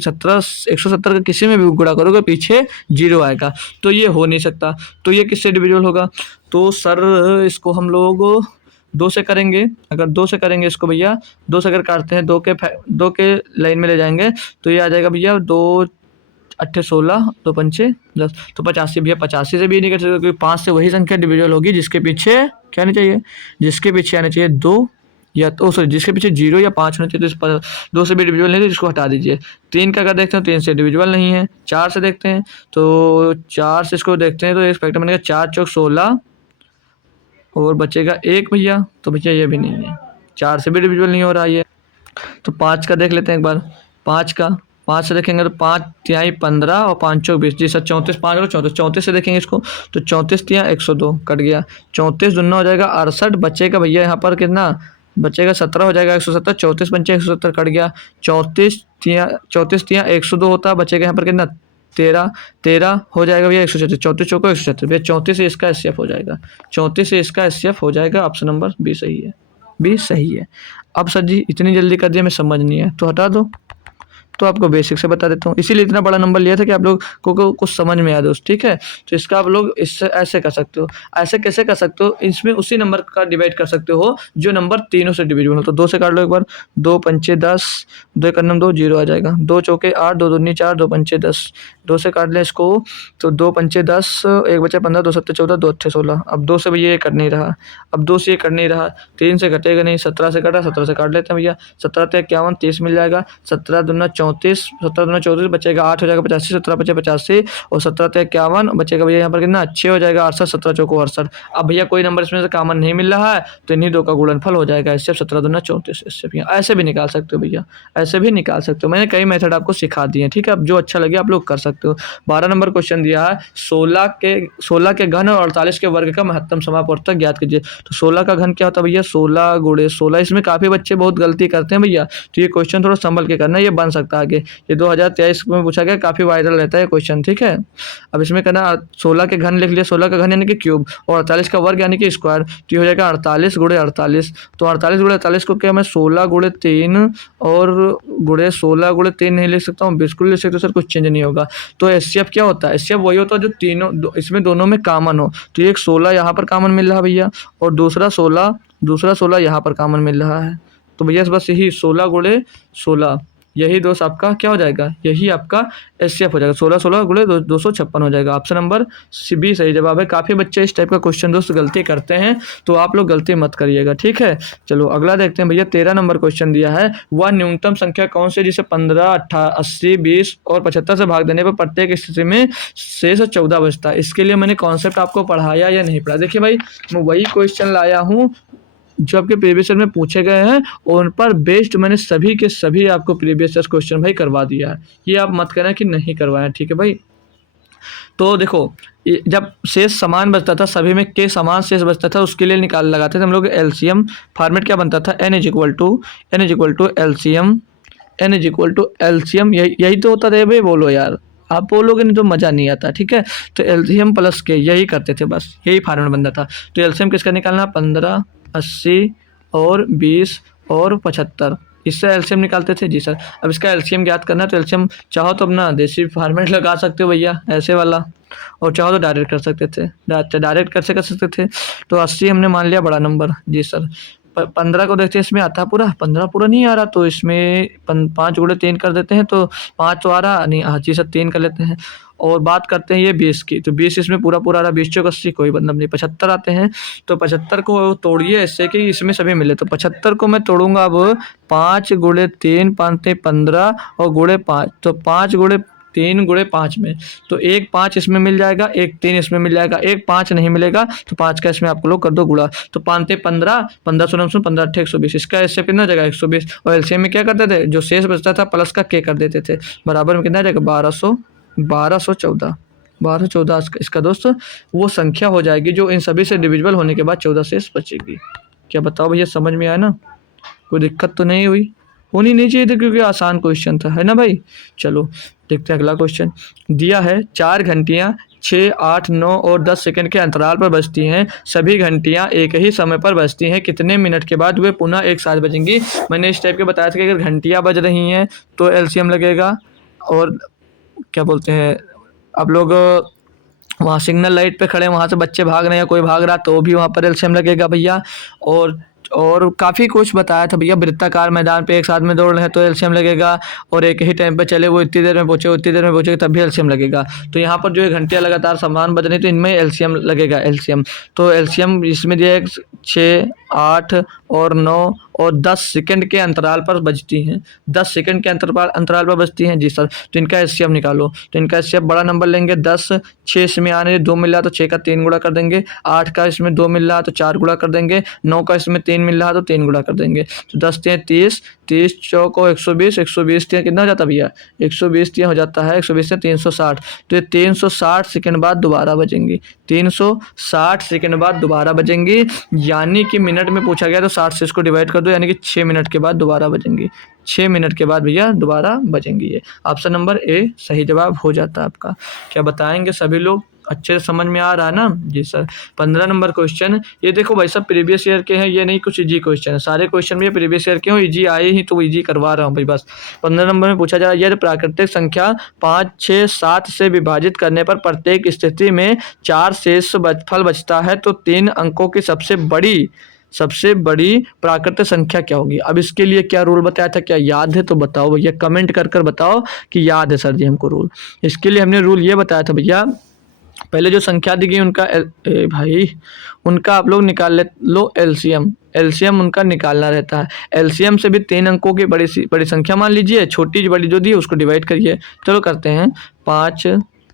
170 का किसी में भी गुणा करोगे पीछे 0 आएगा, तो ये हो नहीं सकता। तो ये किससे डिविजिबल होगा, तो सर इसको हम लोग 2 से करेंगे, अगर 2 से करेंगे इसको भैया, 2 से अगर काटते हैं, 2 के लाइन में ले जाएंगे तो ये आ जाएगा भैया 2 अट्ठे 16, 2 पंचे 10, तो 85 भैया 85 से भी नहीं कर सकते क्योंकि 5 से वही संख्या डिविजिबल होगी जिसके पीछे क्या आना चाहिए, जिसके पीछे आना चाहिए 2 या तो सॉरी जिसके पीछे 0 या 5 होना चाहिए। तो इस पर 2 से भी डिविजिबल नहीं है तो इसको हटा दीजिए। 3 का अगर देखते हैं 3 से डिविजिबल नहीं है। 4 से देखते हैं तो 4 से इसको देखते हैं तो एक फैक्टर बनेगा 4 चौक 16 और बचेगा 1 भैया, तो भैया ये भी नहीं है, 4 से भी डिविजिबल नहीं हो रहा ये। तो 5 का देख लेते हैं एक बार। 5 से देखेंगे तो 5 तिहाई 15 और 5 चौक 20, जी सर 34, 5 और 34, 34 से देखेंगे इसको तो 34 तिया 102 कट गया, 34 दूना हो जाएगा 68, बचेगा भैया यहाँ पर कितना बचेगा 17 हो जाएगा 170, 34 पंचे 170 कट गया, 34 तिया 102 होता, बचेगा यहाँ पर कितना 13 हो जाएगा भैया 136, 34 चौको 136 भैया, 34 से इसका एचसीएफ हो जाएगा, 34 से इसका एचसीएफ हो जाएगा। ऑप्शन नंबर बी सही है, बी सही है। अब सर जी इतनी जल्दी कर दिया, मैं समझ नहीं है तो हटा दो। तो आपको बेसिक से बता देता हूँ, इसीलिए इतना बड़ा नंबर लिया था कि आप लोग को कुछ समझ में आ दोस्त, ठीक है। तो इसका आप लोग इससे ऐसे कर सकते हो, ऐसे कैसे कर सकते हो, इसमें उसी नंबर का डिवाइड कर सकते हो जो नंबर तीनों से डिविजिबल हो। तो 2 से काट लो एक बार, 2 पंचे 10, 2 एक अन्नम 2 0 आ जाएगा, 2 चौके 8, 2 दूनी 4, 2 पंचे 10, 2 से काट लें इसको तो 2 पंचे 10, 1 बचे 15, 2 सत्ते 14, 2 अट्ठे 16। अब 2 से भैया ये कट नहीं रहा, अब 2 से ये कट नहीं रहा, 3 से कटेगा नहीं, 17 से कटा, 17 से काट लेते हैं भैया, 17 ते 51 30 मिल जाएगा, 17 दूना 34, 17 दूना 34 बचेगा 8 हो जाएगा 85, 17 बचे 85 और 17 ते 51 बचेगा भैया यहाँ पर कितना 6 हो जाएगा 68, 17 चौको 68। अब भैया कोई नंबर इसमें से कॉमन नहीं मिल रहा है तो इन्हीं दो का गुणनफल हो जाएगा, इससे 17 दूना 34। इससे भी ऐसे भी निकाल सकते हो भैया, ऐसे भी निकाल सकते हो, मैंने कई मेथड आपको सिखा दिए हैं, ठीक है। अब जो अच्छा लगे आप लोग कर सकते हो। 12 नंबर क्वेश्चन दिया है 16 के घन और 48 के वर्ग का महत्तम समापवर्तक ज्ञात कीजिए। तो 16 का घन क्या होता है भैया, 16 गुणे 16, इसमें काफ़ी बच्चे बहुत गलती करते हैं भैया, तो ये क्वेश्चन थोड़ा संभल के करना, ये बन सकता है आगे, ये 2023 में पूछा गया, काफ़ी वायरल रहता है क्वेश्चन, ठीक है। अब इसमें करना 16 के घन लिख लिया, 16 का घन यानी कि क्यूब और 48 का वर्ग यानी कि स्क्वायर, तो ये हो जाएगा 48 गुणे 48। तो 48 गुणे 48 को क्या मैं 16 गुणे 3 और गुणे 16 गुणे 3 नहीं लिख सकता हूँ, बिल्कुल लिख सकते हो सर, कुछ चेंज नहीं होगा। तो एचसीएफ क्या होता है, एचसीएफ वही होता है जो तीनों इसमें दोनों में कॉमन हो। तो एक 16 यहाँ पर कॉमन मिल रहा है भैया और दूसरा 16 यहाँ पर कॉमन मिल रहा है, तो भैया बस यही 16 गुणे 16 यही दोस्त आपका क्या हो जाएगा, यही आपका एचसीएफ हो जाएगा, 16 गुणे 256 हो जाएगा। ऑप्शन नंबर बी सही जवाब है। काफ़ी बच्चे इस टाइप का क्वेश्चन दोस्त गलती करते हैं, तो आप लोग गलती मत करिएगा, ठीक है। चलो अगला देखते हैं भैया, 13 नंबर क्वेश्चन दिया है, वह न्यूनतम संख्या कौन सी जिसे 15, 80, 20 और 75 से भाग देने पर प्रत्येक स्थिति में शेष 14 बचता है। इसके लिए मैंने कॉन्सेप्ट आपको पढ़ाया या नहीं पढ़ाया, देखिए भाई मैं वही क्वेश्चन लाया हूँ जो आपके प्रीवियस ईयर में पूछे गए हैं और उन पर बेस्ड मैंने सभी के सभी आपको प्रीवियस ईयर क्वेश्चन भाई करवा दिया है, ये आप मत कहना कि नहीं करवाया, ठीक है भाई। तो देखो जब शेष समान बचता था, सभी में के समान शेष बचता था, उसके लिए निकाल लगाते थे हम लोग एलसीएम। फॉर्मेट क्या बनता था, n is equal to LCM, यही तो होता था भाई, बोलो यार, आप बोलोगे नहीं तो मज़ा नहीं आता, ठीक है। तो एलसीएम प्लस के यही करते थे, बस यही फॉर्मेट बनता था। तो एलसीएम किसका निकालना, 15, 80 और 20 और 75, इससे एलसीएम निकालते थे जी सर। अब इसका एलसीएम ज्ञात करना है तो एलसीएम चाहो तो अपना देसी फॉर्मेट लगा सकते हो भैया ऐसे वाला, और चाहो तो डायरेक्ट कर सकते थे, डायरेक्ट कैसे कर सकते थे। तो 80 हमने मान लिया बड़ा नंबर जी सर। 15 को देखते हैं इसमें आता है पूरा, 15 पूरा नहीं आ रहा तो इसमें 5 गुणे 3 कर देते हैं, तो 5 तो आ रहा नहीं, हाँ जी सर 3 कर लेते हैं। और बात करते हैं ये 20 की, तो 20 इसमें पूरा आ रहा, 20 चौक 80 कोई मतलब नहीं, 75 आते हैं। तो 75 को तोड़िए ऐसे कि इसमें सभी मिले, तो 75 को मैं तोड़ूंगा अब 5 गुणे 3 5 15 और गुणे 5, तो 5 गुणे 3 गुणे 5 में, तो एक 5 इसमें मिल जाएगा, एक 3 इसमें मिल जाएगा, एक 5 नहीं मिलेगा तो 5 का इसमें आपको लोग कर दो गुणा, तो 5 15, 15 16 15 8 120, इसका इससे कितना जाएगा 120। और एलसीएम में क्या करते थे, जो शेष बचता था प्लस का के कर देते थे, बराबर में कितना जाएगा 1214 इसका दोस्त वो संख्या हो जाएगी जो इन सभी से डिविजिबल होने के बाद 14 शेष बचेगी। क्या बताओ भैया, समझ में आया ना, कोई दिक्कत तो नहीं हुई, होनी नहीं चाहिए थी क्योंकि आसान क्वेश्चन था, है ना भाई। चलो देखते हैं अगला क्वेश्चन दिया है, 4 घंटियाँ 6, 8, 9 और 10 सेकंड के अंतराल पर बजती हैं, सभी घंटियाँ एक ही समय पर बजती हैं, कितने मिनट के बाद वे पुनः एक साथ बजेंगी। मैंने इस टाइप के बताया था कि अगर घंटियाँ बज रही हैं तो एलसीएम लगेगा, और क्या बोलते हैं आप लोग वहाँ सिग्नल लाइट पे खड़े हैं, वहाँ से बच्चे भाग रहे हैं, कोई भाग रहा तो भी वहाँ पर एलसीएम लगेगा भैया। और काफ़ी कुछ बताया था भैया, वृत्ताकार मैदान पे एक साथ में दौड़ रहे हैं तो एलसीएम लगेगा, और एक ही टाइम पे चले वो इतनी देर में पहुँचे, उतनी देर में पहुँचे तब भी एलसीएम लगेगा। तो यहाँ पर जो है घंटियाँ लगातार समान बज रही तो इनमें एलसीएम लगेगा एलसीएम। तो एलसीएम इसमें दिया है 6, 8 और 9 और 10 सेकंड के अंतराल पर बजती हैं, 10 सेकंड के अंतराल पर बजती हैं जी सर। तो इनका एचसीएफ निकालो, तो इनका एचसीएफ बड़ा नंबर लेंगे 10, 6 इसमें आने 2 मिल रहा तो 6 का 3 गुणा कर देंगे, 8 का इसमें 2 मिल रहा तो 4 गुणा कर देंगे, 9 का इसमें 3 मिल रहा तो 3 गुणा कर देंगे। तो 10 3 30, 30 चौको 120, 120 कितना हो जाता है भैया, 120 हो जाता है, 120 360। तो ये 360 सेकंड बाद दोबारा बजेंगी, 360 सेकंड बाद दोबारा बजेंगी, यानी कि मिनट में पूछा गया तो 60 से इसको डिवाइड कर दो, यानी कि 6 मिनट के बाद दोबारा बजेंगी, 6 मिनट के बाद भैया दोबारा बजेंगी। ये ऑप्शन नंबर ए सही जवाब हो जाता है आपका। क्या बताएंगे सभी लोग, अच्छे से समझ में आ रहा है ना जी सर। 15 नंबर क्वेश्चन, ये देखो भाई सब प्रीवियस ईयर के हैं, ये नहीं कुछ इजी क्वेश्चन है, सारे क्वेश्चन भी प्रीवियस ईयर के हो, इजी आए ही तो इजी करवा रहा हूँ भाई बस। 15 नंबर में पूछा जा रहा है, यदि प्राकृतिक संख्या 5, 6, 7 से विभाजित करने पर प्रत्येक स्थिति में 4 शेष फल बचता है तो 3 अंकों की सबसे बड़ी प्राकृतिक संख्या क्या होगी। अब इसके लिए क्या रूल बताया था, क्या याद है तो बताओ भैया, कमेंट कर बताओ कि याद है सर जी हमको रूल। इसके लिए हमने रूल ये बताया था भैया, पहले जो संख्या दी गई उनका भाई उनका आप लोग निकाल लो एलसीएम उनका निकालना रहता है। एलसीएम से भी 3 अंकों की बड़ी संख्या मान लीजिए, छोटी बड़ी जो दी उसको डिवाइड करिए। चलो करते हैं, 5,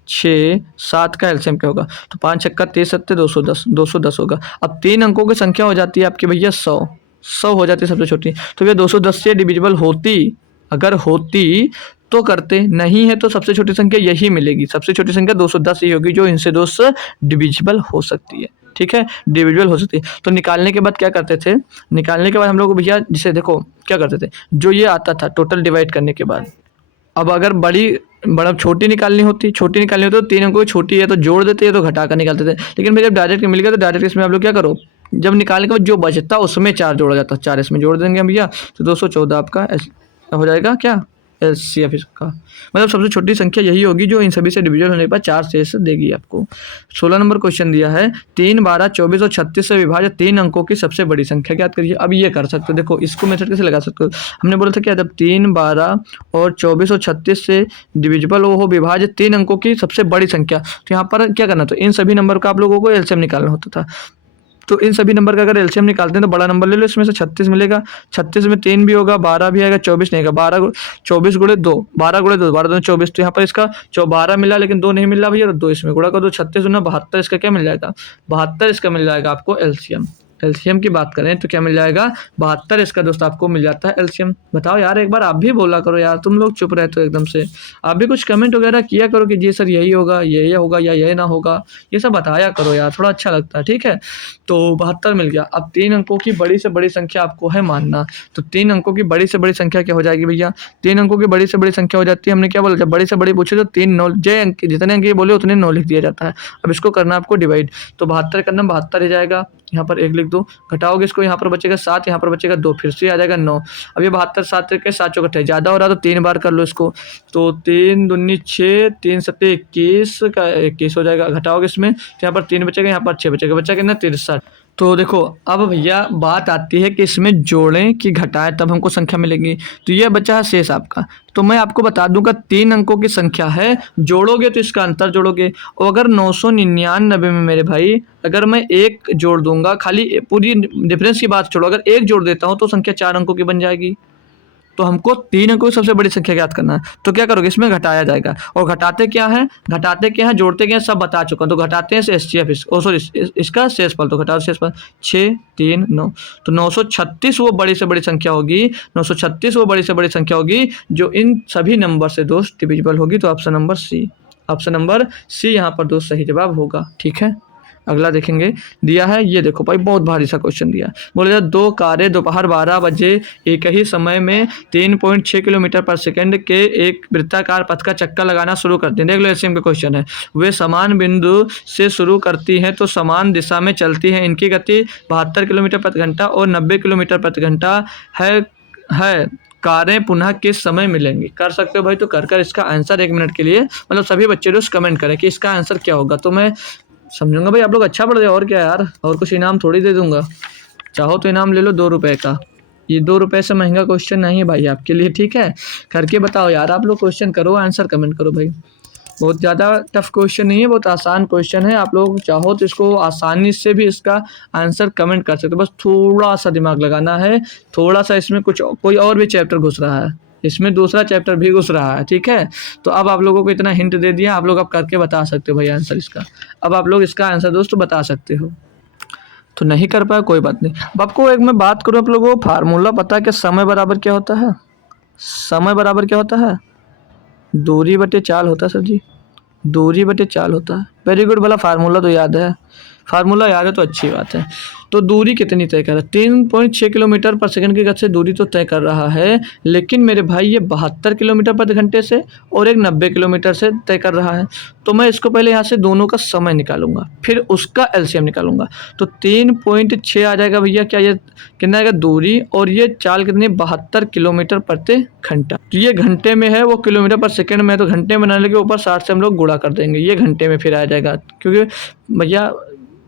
6, 7 का एलसीएम क्या होगा, तो 5 छक्का 30 सत्ते 210 होगा। अब 3 अंकों की संख्या हो जाती है आपकी भैया 100 हो जाती है सबसे छोटी। तो भैया 210 से डिविजिबल होती, अगर होती तो करते, नहीं है तो सबसे छोटी संख्या यही मिलेगी, सबसे छोटी संख्या 210 ही होगी जो इनसे 2 से डिविजिबल हो सकती है, ठीक है, डिविजिबल हो सकती है। तो निकालने के बाद क्या करते थे, निकालने के बाद हम लोग भैया जिसे देखो क्या करते थे, जो ये आता था टोटल डिवाइड करने के बाद, अब अगर छोटी निकालनी होती तो 3 अंकों की छोटी है तो जोड़ देते हैं तो घटा कर निकालते थे। लेकिन भाई जब डायरेक्ट मिल गया तो डायरेक्ट इसमें आप लोग क्या करो, जब निकालने के बाद जो बचता उसमें 4 जोड़ा जाता, 4 इसमें जोड़ देंगे भैया, तो 214 आपका हो जाएगा क्या एचसीएफ इसका। मतलब सबसे छोटी संख्या यही होगी जो इन सभी से डिविजन होने के बाद 4 शेष देगी आपको। 16 नंबर क्वेश्चन दिया है, 3, 12, 24 और 36 से विभाजित 3 अंकों की सबसे बड़ी संख्या ज्ञात करिए। अब ये कर सकते हो, देखो इसको मेथड कैसे लगा सकते हो, हमने बोला था क्या, जब 3, 12 और 24 और 36 से डिविजिबल हो विभाजित 3 अंकों की सबसे बड़ी संख्या, तो यहाँ पर क्या करना, तो इन सभी नंबर का आप लोगों को एलसीएम निकालना होता था। तो इन सभी नंबर का अगर एलसीएम निकालते हैं तो बड़ा नंबर ले लो, इसमें से 36 मिलेगा, 36 में 3 भी होगा, 12 भी आएगा, 24 नहीं आएगा, 24 गुणे 2, 12 गुणे 2, 12 2 24। तो यहाँ पर इसका 12 मिला लेकिन 2 नहीं मिल रहा भैया, तो 2 इसमें गुणा कर दो, 36 गुना 72, इसका क्या मिल जाएगा, 72 इसका मिल जाएगा आपको एलसीएम। एलसीएम की बात करें तो क्या मिल जाएगा, 72 इसका दोस्त आपको मिल जाता है एलसीएम। बताओ यार, एक बार आप भी बोला करो यार, तुम लोग चुप रहते हो एकदम से, आप भी कुछ कमेंट वगैरह किया करो कि जी सर यही होगा, ये होगा या ये ना होगा, ये सब बताया करो यार, थोड़ा अच्छा लगता है, ठीक है। तो 72 मिल गया। अब 3 अंकों की बड़ी से बड़ी संख्या आपको है मानना, तो 3 अंकों की बड़ी से बड़ी संख्या क्या हो जाएगी भैया, 3 अंकों की बड़ी से बड़ी संख्या हो जाती है, हमने क्या बोला, जब बड़ी से बड़ी पूछे तो 3 9 जितने अंक ये बोले उतने 9 लिख दिया जाता है। अब इसको करना आपको डिवाइड, तो 72 करना 72 ही जाएगा, यहाँ पर 1 लिख दो, घटाओगे इसको, यहाँ पर बचेगा 7, यहाँ पर बचेगा 2, फिर से आ जाएगा 9। अब ये 72 7 के 7 चौकट है, ज़्यादा हो रहा तो 3 बार कर लो इसको, तो 3 दूनी 6, 3 सत्ते 21 का 21 हो जाएगा, घटाओगे इसमें तो यहाँ पर 3 बचेगा, यहाँ पर 6 बचेगा, बचा कितना 63। तो देखो अब भैया बात आती है कि इसमें जोड़ें कि घटाएं तब हमको संख्या मिलेगी। तो ये बचा है शेष आपका, तो मैं आपको बता दूंगा 3 अंकों की संख्या है, जोड़ोगे तो इसका अंतर जोड़ोगे, और अगर 999 में मेरे भाई अगर मैं 1 जोड़ दूंगा, खाली पूरी डिफरेंस की बात छोड़ो, अगर 1 जोड़ देता हूँ तो संख्या 4 अंकों की बन जाएगी। तो हमको 3 अंकों की सबसे बड़ी संख्या ज्ञात करना है, तो क्या करोगे, इसमें घटाया जाएगा, और घटाते क्या है, जोड़ते क्या है सब बता चुका हूँ। तो घटाते हैं से एचसीएफ इसका शेषफल, तो घटाओ शेषफल 6, 3, 9, तो 936 वो बड़ी से बड़ी संख्या होगी, 936 वो बड़ी से बड़ी संख्या होगी जो इन सभी नंबर से दोस्त डिविजिबल होगी। तो ऑप्शन नंबर सी यहाँ पर दोस्त सही जवाब होगा, ठीक है। अगला देखेंगे, दिया है ये देखो भाई, बहुत भारी सा क्वेश्चन दिया है, बोले 2 कारें दोपहर 12 बजे एक ही समय में 3.6 किलोमीटर पर सेकंड के एक वृत्ताकार पथ का चक्कर लगाना शुरू करती हैं। देख लो एसएम का क्वेश्चन है, वे समान बिंदु से शुरू करती हैं तो समान दिशा में चलती हैं, इनकी गति 72 किलोमीटर प्रति घंटा और 90 किलोमीटर प्रति घंटा है कारें पुनः किस समय मिलेंगी? कर सकते हो भाई, तो कर इसका आंसर 1 मिनट के लिए मतलब सभी बच्चे दोस्त कमेंट करें कि इसका आंसर क्या होगा, तो मैं समझूंगा भाई आप लोग अच्छा पढ़ रहे हो। और क्या यार, और कुछ इनाम थोड़ी दे दूंगा। चाहो तो इनाम ले लो 2 रुपए का, ये 2 रुपए से महंगा क्वेश्चन नहीं है भाई आपके लिए, ठीक है। करके बताओ यार, आप लोग क्वेश्चन करो, आंसर कमेंट करो भाई। बहुत ज़्यादा टफ क्वेश्चन नहीं है, बहुत आसान क्वेश्चन है। आप लोग चाहो तो इसको आसानी से भी इसका आंसर कमेंट कर सकते हो, बस थोड़ा सा दिमाग लगाना है, थोड़ा सा इसमें कुछ कोई और भी चैप्टर घुस रहा है, इसमें दूसरा चैप्टर भी घुस रहा है, ठीक है। तो अब आप लोगों को इतना हिंट दे दिया, आप लोग अब करके बता सकते हो भाई आंसर इसका। अब आप लोग इसका आंसर दोस्तों बता सकते हो। तो नहीं कर पाया कोई बात नहीं। अब आपको एक मैं बात करूँ, आप लोगों को फार्मूला पता है कि समय बराबर क्या होता है? समय बराबर क्या होता है? दूरी बटे चाल होता है सर जी, दूरी बटे चाल होता है। वेरी गुड, भला फार्मूला तो याद है, फार्मूला याद है तो अच्छी बात है। तो दूरी कितनी तय कर रहा है? 3.6 किलोमीटर पर सेकंड की गति से दूरी तो तय कर रहा है, लेकिन मेरे भाई ये 72 किलोमीटर प्रति घंटे से और एक 90 किलोमीटर से तय कर रहा है। तो मैं इसको पहले यहाँ से दोनों का समय निकालूंगा, फिर उसका एलसीएम निकालूंगा। तो 3.6 आ जाएगा भैया, क्या ये कितना आएगा दूरी, और ये चाल कितनी 72 किलोमीटर प्रति घंटा। तो ये घंटे में है, वो किलोमीटर पर सेकंड में है, तो घंटे में बनाने के ऊपर 60 से हम लोग गुणा कर देंगे, ये घंटे में फिर आ जाएगा, क्योंकि भैया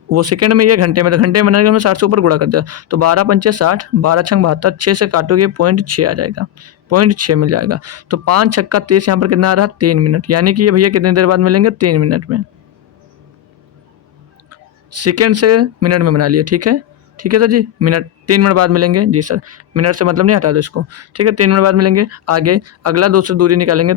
वो सेकंड में, ये घंटे में, तो घंटे में बनाने के हमने 60 से ऊपर गुणा कर दिया। तो 12 पंचे 60, 12 छंग 72, 6 से काटोगे 0.6 आ जाएगा, 0.6 मिल जाएगा। तो 5 छक्का 30, यहाँ पर कितना आ रहा है 3 मिनट, यानी कि ये भैया कितनी देर बाद मिलेंगे 3 मिनट में। सेकेंड से मिनट में बना लिया, ठीक है, ठीक है सर जी। मिनट 3 मिनट बाद मिलेंगे जी सर, मिनट से मतलब नहीं, हटा दो इसको, ठीक है। 3 मिनट बाद मिलेंगे। आगे अगला दूसरी दूरी निकालेंगे,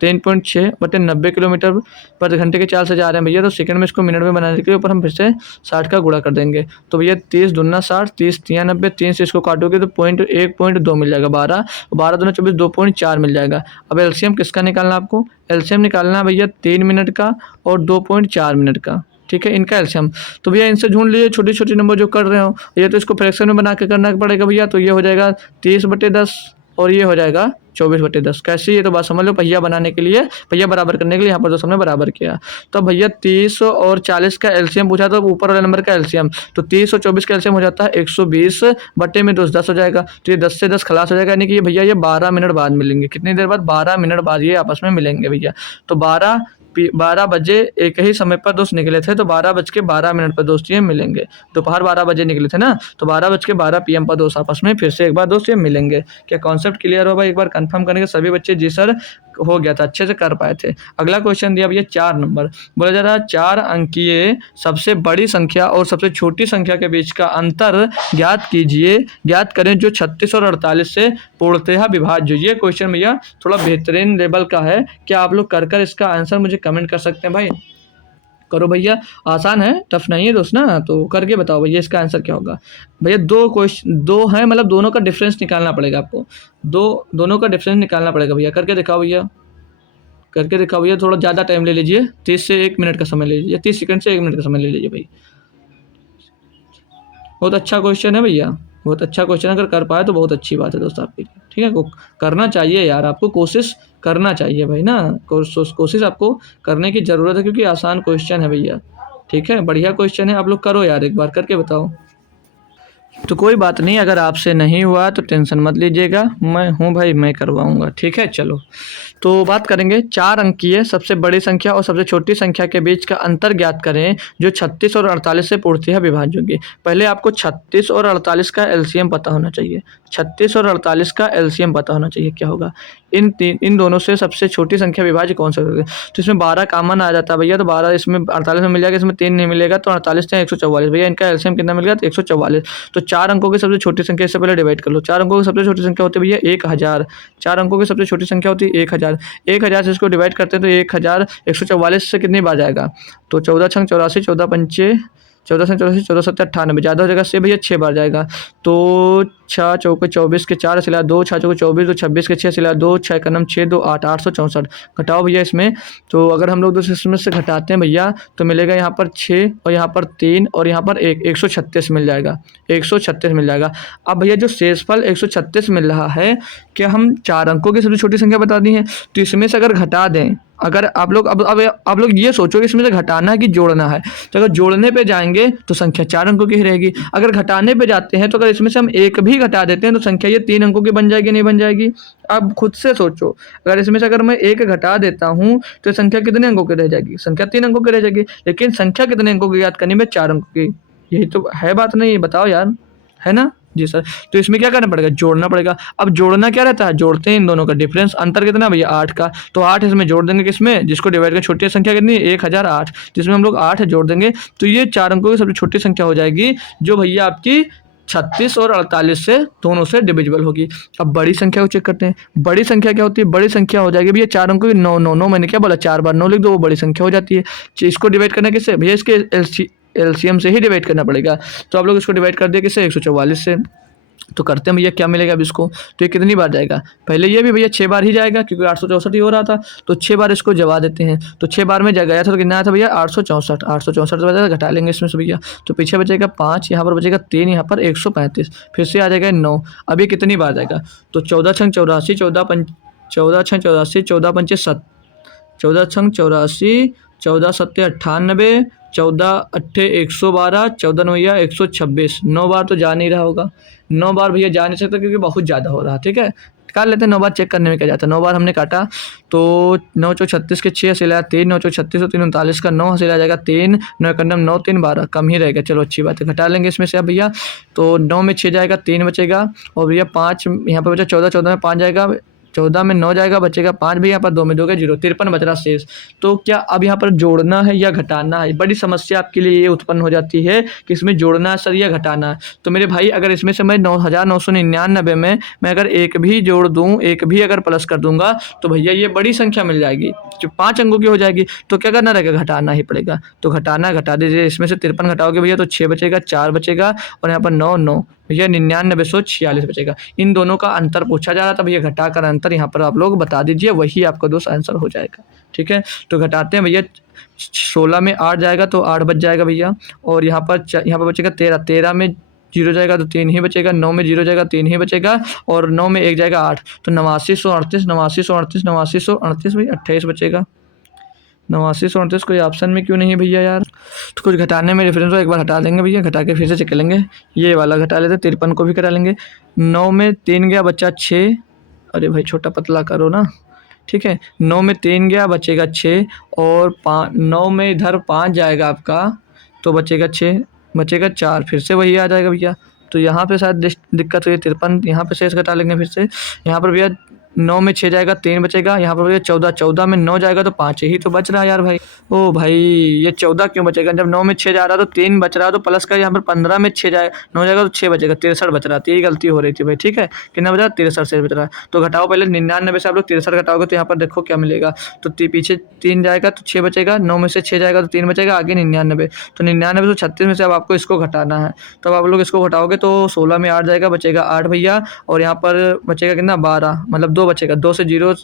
3.6 बटे 90 किलोमीटर पर घंटे के चाल से जा रहे हैं भैया, तो सेकंड में इसको मिनट में बनाने के लिए ऊपर हम फिर से 60 का गुणा कर देंगे। तो भैया 30 दूना 60, 30 तिया 90, 3 से इसको काटोगे तो 1.2 मिल जाएगा, 12, 12 दूना 24, 2.4 मिल जाएगा। अब एलसीएम किसका निकालना है आपको? एलसीएम निकालना है भैया 3 मिनट का और 2.4 मिनट का, ठीक है, इनका एलसीएम। तो भैया इनसे ढूंढ लीजिए छोटी छोटी नंबर जो कर रहे हो, ये तो इसको फ्रैक्शन में बना के करना पड़ेगा भैया। तो ये हो जाएगा 30/10 और ये हो जाएगा 24/10। कैसे? ये तो बात समझ लो, पहिया बनाने के लिए, पहिया बराबर करने के लिए यहाँ पर तो हमने बराबर किया। तो भैया 30 और 40 का एलसीएम पूछा, तो ऊपर वाले नंबर का एलसीएम, तो 30 और 24 का एलसीएम हो जाता है 120 बटे में 10 हो जाएगा। तो ये 10 से 10 खलास हो जाएगा, यानी कि ये भैया ये 12 मिनट बाद मिलेंगे। कितनी देर बाद? 12 मिनट बाद ये आपस में मिलेंगे भैया। तो 12 बजे एक ही समय पर दोस्त निकले थे, तो 12:12 पर दोस्त ये मिलेंगे। दोपहर 12 बजे निकले थे ना, तो 12:12 PM पर दोस्त आपस में फिर से एक बार दोस्त ये मिलेंगे। क्या कॉन्सेप्ट क्लियर हो भाई? एक बार कंफर्म करने के सभी बच्चे जी सर हो गया था, अच्छे से कर पाए थे। अगला क्वेश्चन दिया भैया 4 नंबर, बोला जा रहा है 4 अंकीय सबसे बड़ी संख्या और सबसे छोटी संख्या के बीच का अंतर ज्ञात कीजिए, ज्ञात करें जो 36 और 48 से पूर्णतः विभाज्य। ये क्वेश्चन भैया थोड़ा बेहतरीन लेवल का है। क्या आप लोग कर इसका आंसर मुझे कमेंट कर सकते हैं भाई? करो भैया, आसान है, टफ नहीं है दोस्त ना, तो करके बताओ भैया इसका आंसर क्या होगा। भैया 2 क्वेश्चन, 2 हैं, मतलब दोनों का डिफरेंस निकालना पड़ेगा आपको, दोनों का डिफरेंस निकालना पड़ेगा भैया। करके दिखाओ भैया, करके दिखाओ भैया। थोड़ा ज़्यादा टाइम ले लीजिए, 30 से 1 मिनट का समय ले लीजिए, 30 सेकंड से 1 मिनट का समय ले लीजिए भाई। बहुत अच्छा क्वेश्चन है भैया, बहुत अच्छा क्वेश्चन। अगर कर पाए तो बहुत अच्छी बात है दोस्त आपके लिए, ठीक है। करना चाहिए यार, आपको कोशिश करना चाहिए भाई ना, कोशिश आपको करने की ज़रूरत है, क्योंकि आसान क्वेश्चन है भैया, ठीक है, बढ़िया क्वेश्चन है। आप लोग करो यार, एक बार करके बताओ। तो कोई बात नहीं, अगर आपसे नहीं हुआ तो टेंशन मत लीजिएगा, मैं हूँ भाई, मैं करवाऊँगा, ठीक है। चलो तो बात करेंगे 4 अंकीय सबसे बड़ी संख्या और सबसे छोटी संख्या के बीच का अंतर ज्ञात करें जो 36 और 48 से पूर्णतः विभाज्य होगी। पहले आपको 36 और 48 का एलसीएम पता होना चाहिए, 36 और 48 का एलसीएम पता होना चाहिए। क्या होगा? इन दोनों से सबसे छोटी संख्या विभाज्य कौन सा होगी? तो इसमें 12 कॉमन आ जाता है भैया, तो 12 इसमें 48 में मिल जाएगा, इसमें 3 नहीं मिलेगा, तो 48 से 144 भैया, इनका एलसीएम कितना मिल गया? तो 144। तो 4 अंकों की सबसे छोटी संख्या, इससे पहले डिवाइड कर लो। 4 अंकों की सबसे छोटी संख्या होती है भैया 1000, 4 अंकों की सबसे छोटी संख्या होती है 1000। 1000 से इसको डिवाइड करते हैं तो 1000 144 से कितनी बार जाएगा? तो 14 छंग 84, 14 पंचे 14 से 84, 14 7 98, ज़्यादा हो जाएगा से भैया 6 बार जाएगा। तो 6 चौके 24 के 4 सिला 2, 6 चौके 24, तो 26 के 6 सिला 2, 6 का 6 2 8, 864 घटाओ भैया इसमें। तो अगर हम लोग दोस्तों इसमें से घटाते हैं भैया, तो मिलेगा यहाँ पर 6 और यहाँ पर 3 और यहाँ पर 1, 136 मिल जाएगा, 136 मिल जाएगा। अब भैया जो शेषफल 136 मिल रहा है, क्या हम 4 अंकों की सबसे छोटी संख्या बता दी है, तो इसमें से अगर घटा दें, अगर आप लोग अब आप लोग ये सोचो कि इसमें से घटाना है कि जोड़ना है, तो अगर जोड़ने पे जाएंगे तो संख्या 4 अंकों की ही रहेगी। अगर घटाने पे जाते हैं तो अगर इसमें से हम एक भी ही घटा देते हैं तो संख्या ये 3 अंकों की बन जाएगी नहीं बन जाएगी? आप खुद से सोचो, अगर इसमें से अगर मैं 1 घटा देता हूँ तो संख्या कितने अंकों की रह जाएगी? संख्या 3 अंकों की रह जाएगी। लेकिन संख्या कितने अंकों की याद करनी है? 4 अंकों की। यही तो है बात, नहीं बताओ यार, है ना? जी सर। तो इसमें क्या करना पड़ेगा? जोड़ना पड़ेगा। अब जोड़ना क्या रहता है? जोड़ते हैं इन दोनों का डिफरेंस। अंतर कितना भैया? 8 का। तो 8 इसमें जोड़ देंगे किसमें? जिसको डिवाइड कर छोटी संख्या कितनी है? 1008, जिसमें हम लोग 8 जोड़ देंगे तो ये 4 अंकों की सबसे छोटी संख्या हो जाएगी, जो भैया आपकी 36 और 48 से दोनों से डिविजिबल होगी। अब बड़ी संख्या को चेक करते हैं। बड़ी संख्या क्या होती है? बड़ी संख्या हो जाएगी भैया 4 अंकों की 9 9 9। मैंने क्या बोला? 4 बार 9 लिख दो, वो बड़ी संख्या हो जाती है। इसको डिवाइड करना किससे भैया? इसके एलसीएम से ही डिवाइड करना पड़ेगा। तो आप लोग इसको डिवाइड कर दिए किससे? 144 से। तो करते हैं भैया, क्या मिलेगा अब इसको? तो ये कितनी बार जाएगा? पहले ये भी भैया 6 बार ही जाएगा, क्योंकि 864 ही हो रहा था। तो 6 बार इसको जवा देते हैं। तो 6 बार में गया था तो कितना आया था भैया? 864। 864 बचा, घटा लेंगे इसमें से भैया, तो पीछे बचेगा 5, यहाँ पर बचेगा 3, यहाँ पर 135, फिर से आ जाएगा 9। अब ये कितनी बार जाएगा? तो 14 छंग 84, 14 छंग 84, 14 पंचे 14 छंग 84, 14 सत्ते 98, 14 अट्ठे 112, 14 नवैया 126। 9 बार तो जा नहीं रहा होगा। 9 बार भैया जा नहीं सकता, क्योंकि बहुत ज़्यादा हो रहा। ठीक है, काट लेते हैं। 9 बार चेक करने में क्या जाता है? 9 बार हमने काटा तो 9 चौक 36 के 6 हसीला 3, 9 चौक 36 और 3 39 का 9 हसीला जाएगा 3, 9 एकम 9, 3 12, कम ही रहेगा। चलो अच्छी बात है, घटा लेंगे इसमें से अब भैया। तो 9 में 6 जाएगा, 3 बचेगा, और भैया 5 यहाँ पर बचा 14, 14 में 5 जाएगा, 14 में 9 जाएगा, बचेगा 5 भी, यहाँ पर 2 में 2 गए 0, 53 बच रहा शेष। तो क्या अब यहाँ पर जोड़ना है या घटाना है? बड़ी समस्या आपके लिए ये उत्पन्न हो जाती है कि इसमें जोड़ना है सर या घटाना है। तो मेरे भाई, अगर इसमें से मैं 9999 में मैं अगर एक भी जोड़ दूँ, एक भी अगर प्लस कर दूंगा, तो भैया ये बड़ी संख्या मिल जाएगी जो 5 अंकों की हो जाएगी। तो क्या करना रहेगा? घटाना ही पड़ेगा। तो घटाना, घटा दीजिए। इसमें से 53 घटाओगे भैया तो 6 बचेगा, 4 बचेगा, और यहाँ पर 9 9 भैया 9946 बचेगा। इन दोनों का अंतर पूछा जा रहा था भैया, घटाकर अंतर यहाँ पर आप लोग बता दीजिए, वही आपका दोस्त आंसर हो जाएगा। ठीक है, तो घटाते हैं भैया। 16 में 8 जाएगा तो 8 बच जाएगा भैया, और यहाँ पर बचेगा 13, 13 में 0 जाएगा तो 3 ही बचेगा, 9 में 0 जाएगा 3 ही बचेगा, और 9 में 1 जाएगा 8, तो 8938, 8938, 8938 भाई 28 बचेगा। 8938 कोई ऑप्शन में क्यों नहीं है भैया यार? तो कुछ घटाने में रेफरेंस को एक बार हटा देंगे भैया, घटा के फिर से चेक कर लेंगे। ये वाला घटा लेते, 53 को भी घटा लेंगे। 9 में 3 गया, बचा 6। अरे भाई छोटा पतला करो ना। ठीक है, 9 में 3 गया, बचेगा 6, और 9 में इधर 5 जाएगा आपका, तो बचेगा 6, बचेगा 4, फिर से वही आ जाएगा भैया। तो यहाँ पे शायद दिक्कत हुई है। 53 यहाँ पे शेष घटा लेंगे फिर से। यहाँ पर भैया 9 में 6 जाएगा, 3 बचेगा, यहाँ पर भैया 14, 14 में 9 जाएगा तो 5 ही तो बच रहा है यार भाई। ओ भाई, ये 14 क्यों बचेगा? जब 9 में 6 जा रहा तो 3 बच रहा, तो प्लस का यहाँ पर 15 में 6 जाए 9 जाएगा तो 6 बचेगा, 63 बच रहा। तो यही गलती हो रही थी भाई। ठीक है, कितना बचा? 63 से बच रहा है। तो घटाओ पहले, 99 से आप लोग 63 घटाओगे तो यहाँ पर देखो क्या मिलेगा। तो पीछे 3 जाएगा तो 6 बचेगा, 9 में से 6 जाएगा तो 3 बचेगा, आगे 99। तो 99 से 36 में से अब आपको इसको घटाना है। तो आप लोग इसको घटाओगे तो 16 में 8 जाएगा, बचेगा 8 भैया, और यहाँ पर बचेगा कितना? 12, मतलब 2 बचेगा। 2 से 0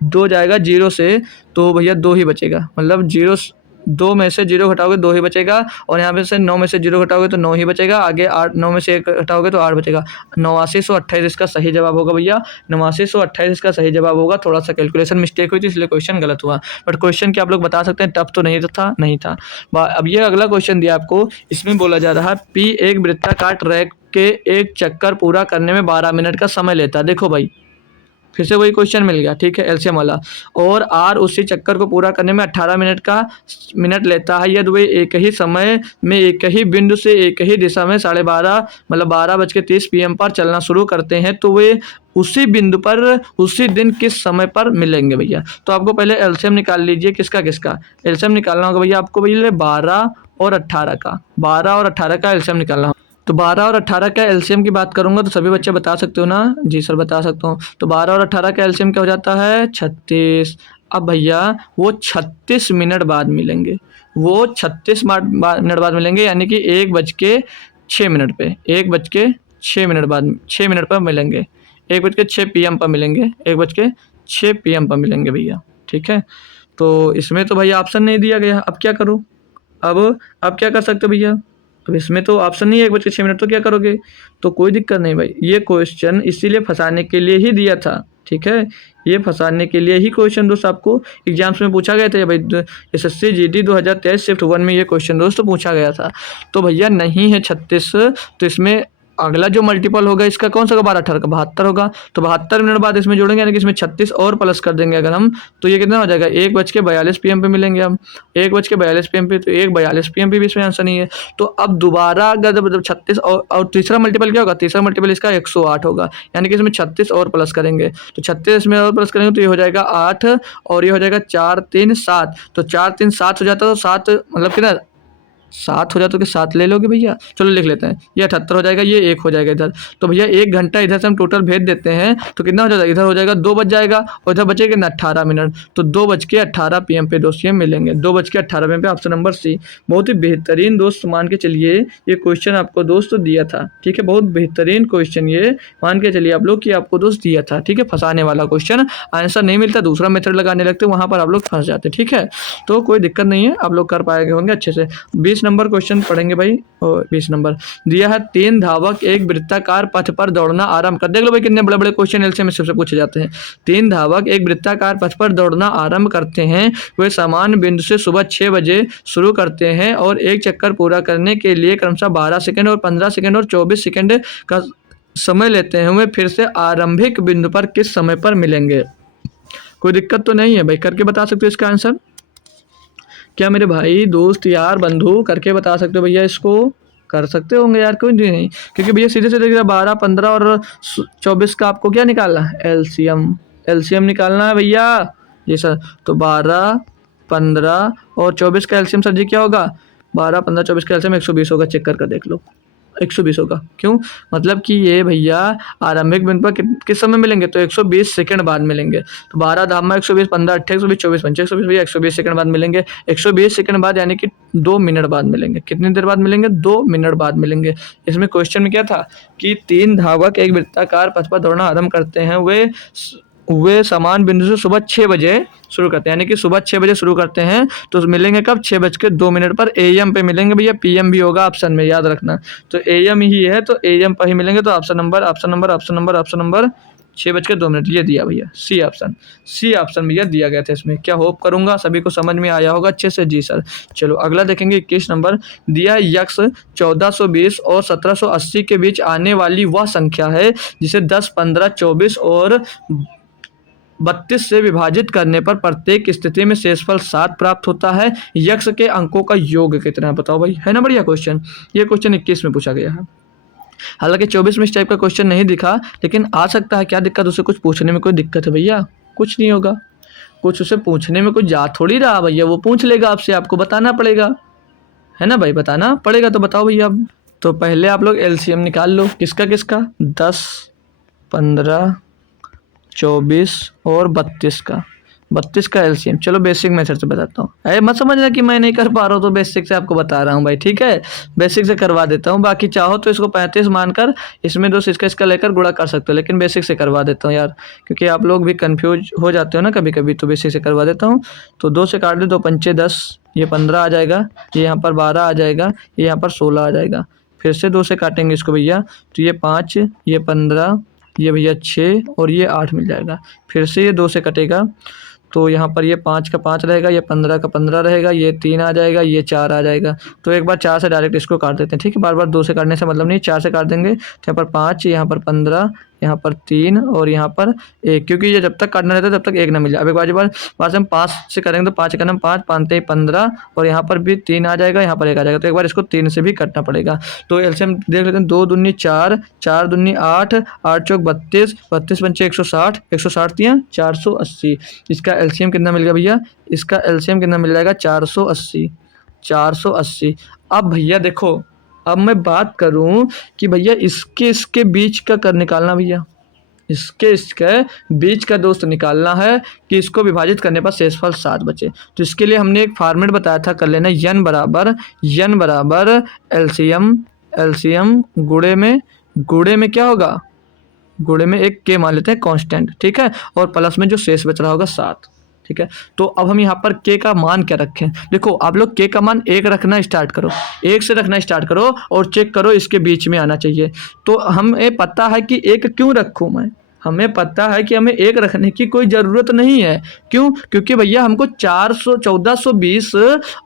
2 जाएगा 0 से, तो भैया 2 ही बचेगा, मतलब 2 में से 0 घटाओगे 2 ही बचेगा, और यहाँ पे से 9 में से 0 घटाओगे तो 9 ही बचेगा, आगे 8, 9 में से 1 घटाओगे तो 8 बचेगा। 8928 इसका सही जवाब होगा भैया। 8928 इसका सही जवाब होगा। थोड़ा सा कैलकुलेशन मिस्टेक हुई थी, इसलिए क्वेश्चन गलत हुआ, बट क्वेश्चन क्या आप लोग बता सकते हैं? टफ तो नहीं था। अब ये अगला क्वेश्चन दिया आपको, इसमें बोला जा रहा है P एक वृत्ताकार ट्रैक के एक चक्कर पूरा करने में 12 मिनट का समय लेता है। देखो भाई, फिर से वही क्वेश्चन मिल गया। ठीक है, एलसीएम वाला। और आर उसी चक्कर को पूरा करने में 18 मिनट लेता है, यदि वे एक ही समय में एक ही बिंदु से एक ही दिशा में 12:30 मतलब 12:30 PM पर चलना शुरू करते हैं, तो वे उसी बिंदु पर उसी दिन किस समय पर मिलेंगे भैया? तो आपको पहले एलसीएम निकाल लीजिए। किसका? एलसीएम निकालना होगा भैया आपको भैया 12 और 18 का। 12 और 18 का एलसीएम निकालना होगा। तो 12 और 18 का एलसीएम की बात करूंगा तो सभी बच्चे बता सकते हो ना? जी सर बता सकता हूँ। तो 12 और 18 का एलसीएम क्या हो जाता है? 36। अब भैया वो 36 मिनट बाद मिलेंगे, वो 36 मिनट बाद मिलेंगे, यानी कि 1:06 पे, 1:06 बाद 6 मिनट पर मिलेंगे, 1:06 PM पर मिलेंगे, 1:06 PM पर मिलेंगे भैया। ठीक है, तो इसमें तो भैया ऑप्शन नहीं दिया गया, अब क्या करूँ? अब क्या कर सकते हो भैया? अब इसमें तो ऑप्शन नहीं है 1:06, तो क्या करोगे? तो कोई दिक्कत नहीं भाई, ये क्वेश्चन इसीलिए फंसाने के लिए ही दिया था। ठीक है, ये फंसाने के लिए ही क्वेश्चन दोस्त आपको एग्जाम्स में पूछा गया था भाई। SSC GD 2023 शिफ्ट 1 में ये क्वेश्चन दोस्तों पूछा गया था। तो भैया नहीं है 36, तो इसमें अगला जो मल्टीपल होगा इसका कौन सा होगा, 12 18 का 72 होगा। तो 72 मिनट बाद इसमें जोड़ेंगे, यानी कि इसमें 36 और प्लस कर देंगे अगर हम, तो ये कितना हो जाएगा, 1:42 PM पे मिलेंगे हम, 1:42 PM पे। तो 1:42 PM पे भी इसमें आंसर नहीं है। तो अब दोबारा अगर जब 36 और तीसरा मल्टीपल क्या होगा, तीसरा मल्टीपल इसका 108 होगा, यानी कि इसमें 36 और प्लस करेंगे। तो 36 में और प्लस करेंगे तो ये हो जाएगा 8 और ये हो जाएगा 4 3 7। तो 4 3 7 हो जाता है, तो 7 मतलब कितना 7 हो जाए तो क्या 7 ले लोगे भैया, चलो लिख लेते हैं, ये 78 हो जाएगा, ये 1 हो जाएगा इधर। तो भैया 1 घंटा इधर से हम टोटल भेज देते हैं तो कितना हो जाएगा, इधर हो जाएगा 2 बज जाएगा और इधर बचेगा कितना 18 मिनट। तो 2:18 PM पे दोस्त ये मिलेंगे, 2:18 PM पे ऑप्शन नंबर सी। बहुत ही बेहतरीन दोस्त, मान के चलिए ये क्वेश्चन आपको दोस्त दिया था, ठीक है, बहुत बेहतरीन क्वेश्चन ये मान के चलिए आप लोग कि आपको दोस्त दिया था, ठीक है, फंसाने वाला क्वेश्चन। आंसर नहीं मिलता, दूसरा मेथड लगाने लगते, वहाँ पर आप लोग फंस जाते, ठीक है। तो कोई दिक्कत नहीं है, आप लोग कर पाएंगे होंगे अच्छे से। 20 नंबर क्वेश्चन पढ़ेंगे भाई, और 20 नंबर दिया है, 3 धावक एक वृत्ताकार पथ पर दौड़ना आरंभ कर। देख लो भाई कितने बड़े बड़े क्वेश्चन एलसीएम में सबसे पूछे जाते हैं। 3 धावक एक वृत्ताकार पथ पर दौड़ना आरंभ करते हैं, वे समान बिंदु से सुबह 6 बजे शुरू करते हैं और एक चक्कर पूरा करने के लिए क्रमशः 12 सेकंड और 15 सेकंड और 24 सेकंड का समय लेते हैं, वे फिर से आरंभिक बिंदु पर किस समय पर मिलेंगे। कोई दिक्कत तो नहीं है भाई, करके बता सकते हो इसका आंसर, क्या मेरे भाई दोस्त यार बंधु करके बता सकते हो भैया, इसको कर सकते होंगे यार, कोई नहीं, क्योंकि भैया सीधे सीधे 12 15 और 24 का आपको क्या निकालना है, एलसीएम निकालना है भैया जी सर। तो 12 15 और 24 का एलसीएम सर जी क्या होगा, 12 15 24 का एलसीएम 120 होगा, चेक कर देख लो 120 होगा। क्यों, मतलब कि ये भैया आरंभिक बिंदु पर किस समय मिलेंगे, तो 120 सेकंड बाद मिलेंगे। तो 12 धामा 120 15 28 120 24 25 120 भैया 120 सेकंड बाद मिलेंगे। 120 सेकंड बाद यानी कि 2 मिनट बाद मिलेंगे। कितनी देर बाद मिलेंगे, 2 मिनट बाद मिलेंगे। इसमें क्वेश्चन में क्या था कि 3 धावक एक वृत्ताकार पथ पर दौड़ना आरंभ करते हैं, वे समान बिंदु से सुबह 6 बजे शुरू करते हैं, यानी कि सुबह 6 बजे शुरू करते हैं तो मिलेंगे कब, 6:02 पर AM पे मिलेंगे भैया, PM भी होगा ऑप्शन में, याद रखना। तो AM ही है तो AM पर ही मिलेंगे। तो ऑप्शन नंबर 6:02 ये दिया भैया, सी ऑप्शन भैया दिया गया था इसमें। क्या होप करूंगा सभी को समझ में आया होगा अच्छे से, जी सर। चलो अगला देखेंगे, 21 नंबर दिया है, यक्ष 1420 और 1780 के बीच आने वाली वह संख्या है जिसे 10 15 24 और 32 से विभाजित करने पर प्रत्येक स्थिति में शेषफल 7 प्राप्त होता है। यक्ष के अंकों का योग कितना है बताओ भाई, है ना बढ़िया क्वेश्चन। ये क्वेश्चन 21 में पूछा गया है। हालांकि 24 में इस टाइप का क्वेश्चन नहीं दिखा, लेकिन आ सकता है। क्या दिक्कत, उसे कुछ पूछने में कोई दिक्कत है भैया, कुछ नहीं होगा। कुछ उसे पूछने में कुछ जा थोड़ी रहा भैया, वो पूछ लेगा आपसे, आपको बताना पड़ेगा, है ना भाई, बताना पड़ेगा। तो बताओ भैया अब, तो पहले आप लोग एलसीएम निकाल लो, किसका 10 15 24 और 32 का, 32 का एलसीएम। चलो बेसिक मेथड से बताता हूँ, अरे मत समझना कि मैं नहीं कर पा रहा हूँ, तो बेसिक से आपको बता रहा हूँ भाई, ठीक है, बेसिक से करवा देता हूँ। बाकी चाहो तो इसको 35 मानकर इसमें दोस्त इसका लेकर गुणा कर सकते हो, लेकिन बेसिक से करवा देता हूँ यार, क्योंकि आप लोग भी कन्फ्यूज हो जाते हो ना कभी कभी, तो बेसिक से करवा देता हूँ। तो 2 से काट दे, 2 पंचे 10, ये 15 आ जाएगा, ये यहाँ पर 12 आ जाएगा, ये यहाँ पर 16 आ जाएगा। फिर से 2 से काटेंगे इसको भैया, तो ये 5, ये 15, ये भैया 6 और ये 8 मिल जाएगा। फिर से ये 2 से कटेगा, तो यहाँ पर ये 5 का 5 रहेगा, ये 15 का 15 रहेगा, ये 3 आ जाएगा, ये 4 आ जाएगा। तो एक बार 4 से डायरेक्ट इसको काट देते हैं, ठीक है, बार बार 2 से काटने से मतलब नहीं, 4 से काट देंगे। तो यहाँ पर 5, यहाँ पर 15, यहाँ पर 3 और यहाँ पर 1, क्योंकि ये जब तक काटना रहता है तब तक 1 ना मिल जाए। अब एक बार से हम 5 से करेंगे तो 5 का नाम 5 5 15 और यहाँ पर भी 3 आ जाएगा, यहाँ पर 1 आ जाएगा। तो एक बार इसको 3 से भी काटना पड़ेगा। तो एलसीएम देख लेते हैं, 2 दूनी 4, 4 दूनी 8, 8 चौक 32, 32 पंचे 160, 160 दिया 480। इसका एलसीएम कितना मिल गया भैया, इसका एलसीएम कितना मिल जाएगा 480, 480। अब भैया देखो, अब मैं बात करूं कि भैया इसके बीच का कर निकालना भैया, इसके बीच का दोस्त निकालना है कि इसको विभाजित करने पर शेषफल 7 बचे। तो इसके लिए हमने एक फॉर्मेट बताया था, कर लेना n बराबर एलसीएम गुणे में क्या होगा, गुणे में एक के मान लेते हैं कांस्टेंट, ठीक है, और प्लस में जो शेष बच रहा होगा 7, ठीक है। तो अब हम यहाँ पर के का मान क्या रखें, देखो आप लोग के का मान 1 रखना स्टार्ट करो, 1 से रखना स्टार्ट करो और चेक करो इसके बीच में आना चाहिए। तो हमें पता है कि 1 क्यों रखूँ मैं, हमें पता है कि हमें 1 रखने की कोई ज़रूरत नहीं है। क्यों, क्योंकि भैया हमको 1420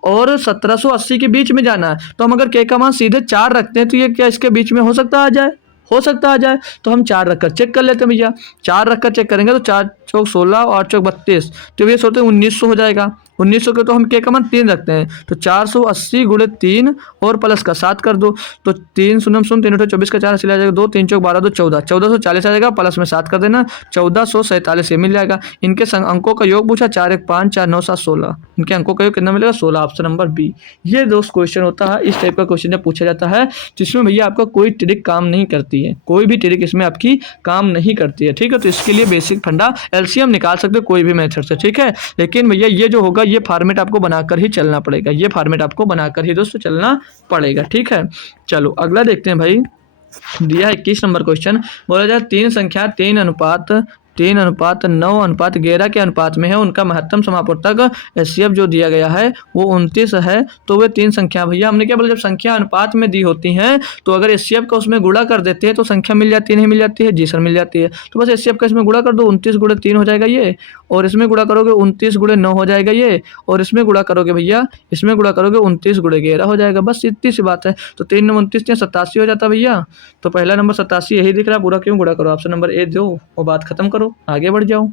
और 1780 के बीच में जाना है। तो हम अगर के का मान सीधे 4 रखते हैं तो ये क्या इसके बीच में हो सकता आ जाए, हो सकता है आ जाए, तो हम 4 रखकर चेक कर लेते हैं भैया। 4 रखकर चेक करेंगे तो 4 चौक 16 और 8 चौक 32, तो ये सोचते हैं 1900 हो जाएगा। 1900 के तो हम के का मान 3 रखते हैं, तो 480 गुणे 3 और प्लस का 7 कर दो, तो 3 शून्य शून्य 3 24 का 4 आ जाएगा 2, 3 चौक 12 2 14, 1440 आ जाएगा, प्लस में 7 कर देना, 1447 ये मिल जाएगा। इनके अंकों का योग पूछा, 4 1 5 4 9 7 16, इनके अंकों का योग कितना मिलेगा 16, ऑप्शन नंबर बी। ये दोस्त क्वेश्चन होता है, इस टाइप का क्वेश्चन जब पूछा जाता है जिसमें भैया आपका कोई ट्रिक काम नहीं करती है, कोई भी ट्रिक इसमें आपकी काम नहीं करती है, ठीक है। तो इसके लिए बेसिक फंडा एलसीएम निकाल सकते हो कोई भी मेथड से, ठीक है। लेकिन भैया ये जो होगा ये फॉर्मेट आपको बनाकर ही चलना पड़ेगा, ये फॉर्मेट आपको बनाकर ही दोस्तों चलना पड़ेगा, ठीक है। चलो अगला देखते हैं भाई। दिया है 21 नंबर क्वेश्चन, बोला जाए 3 संख्या 3:9:11 के अनुपात में है, उनका महत्तम समापूर्तक एचसीएफ जो दिया गया है वो 29 है। तो वे 3 संख्या, भैया हमने क्या बोला, जब संख्या अनुपात में दी होती हैं तो अगर एचसीएफ का उसमें गुणा कर देते हैं तो संख्या मिल जाती है, नहीं मिल जाती है? जी सर मिल जाती है। तो बस एचसीएफ का इसमें गुणा कर दो, 29 गुणे 3 हो जाएगा ये, और इसमें गुणा करोगे 29 गुणे 9 हो जाएगा ये, और इसमें गुणा करोगे भैया, इसमें गुणा करोगे 29 गुणे 11 हो जाएगा, बस इतनी सी बात है। तो 3 9 29 87 हो जाता भैया। तो पहला नंबर 87 यही दिख रहा है, पूरा क्यों गुणा करो, ऑप्शन नंबर ए दो और बात खत्म करो, आगे बढ़ जाओ,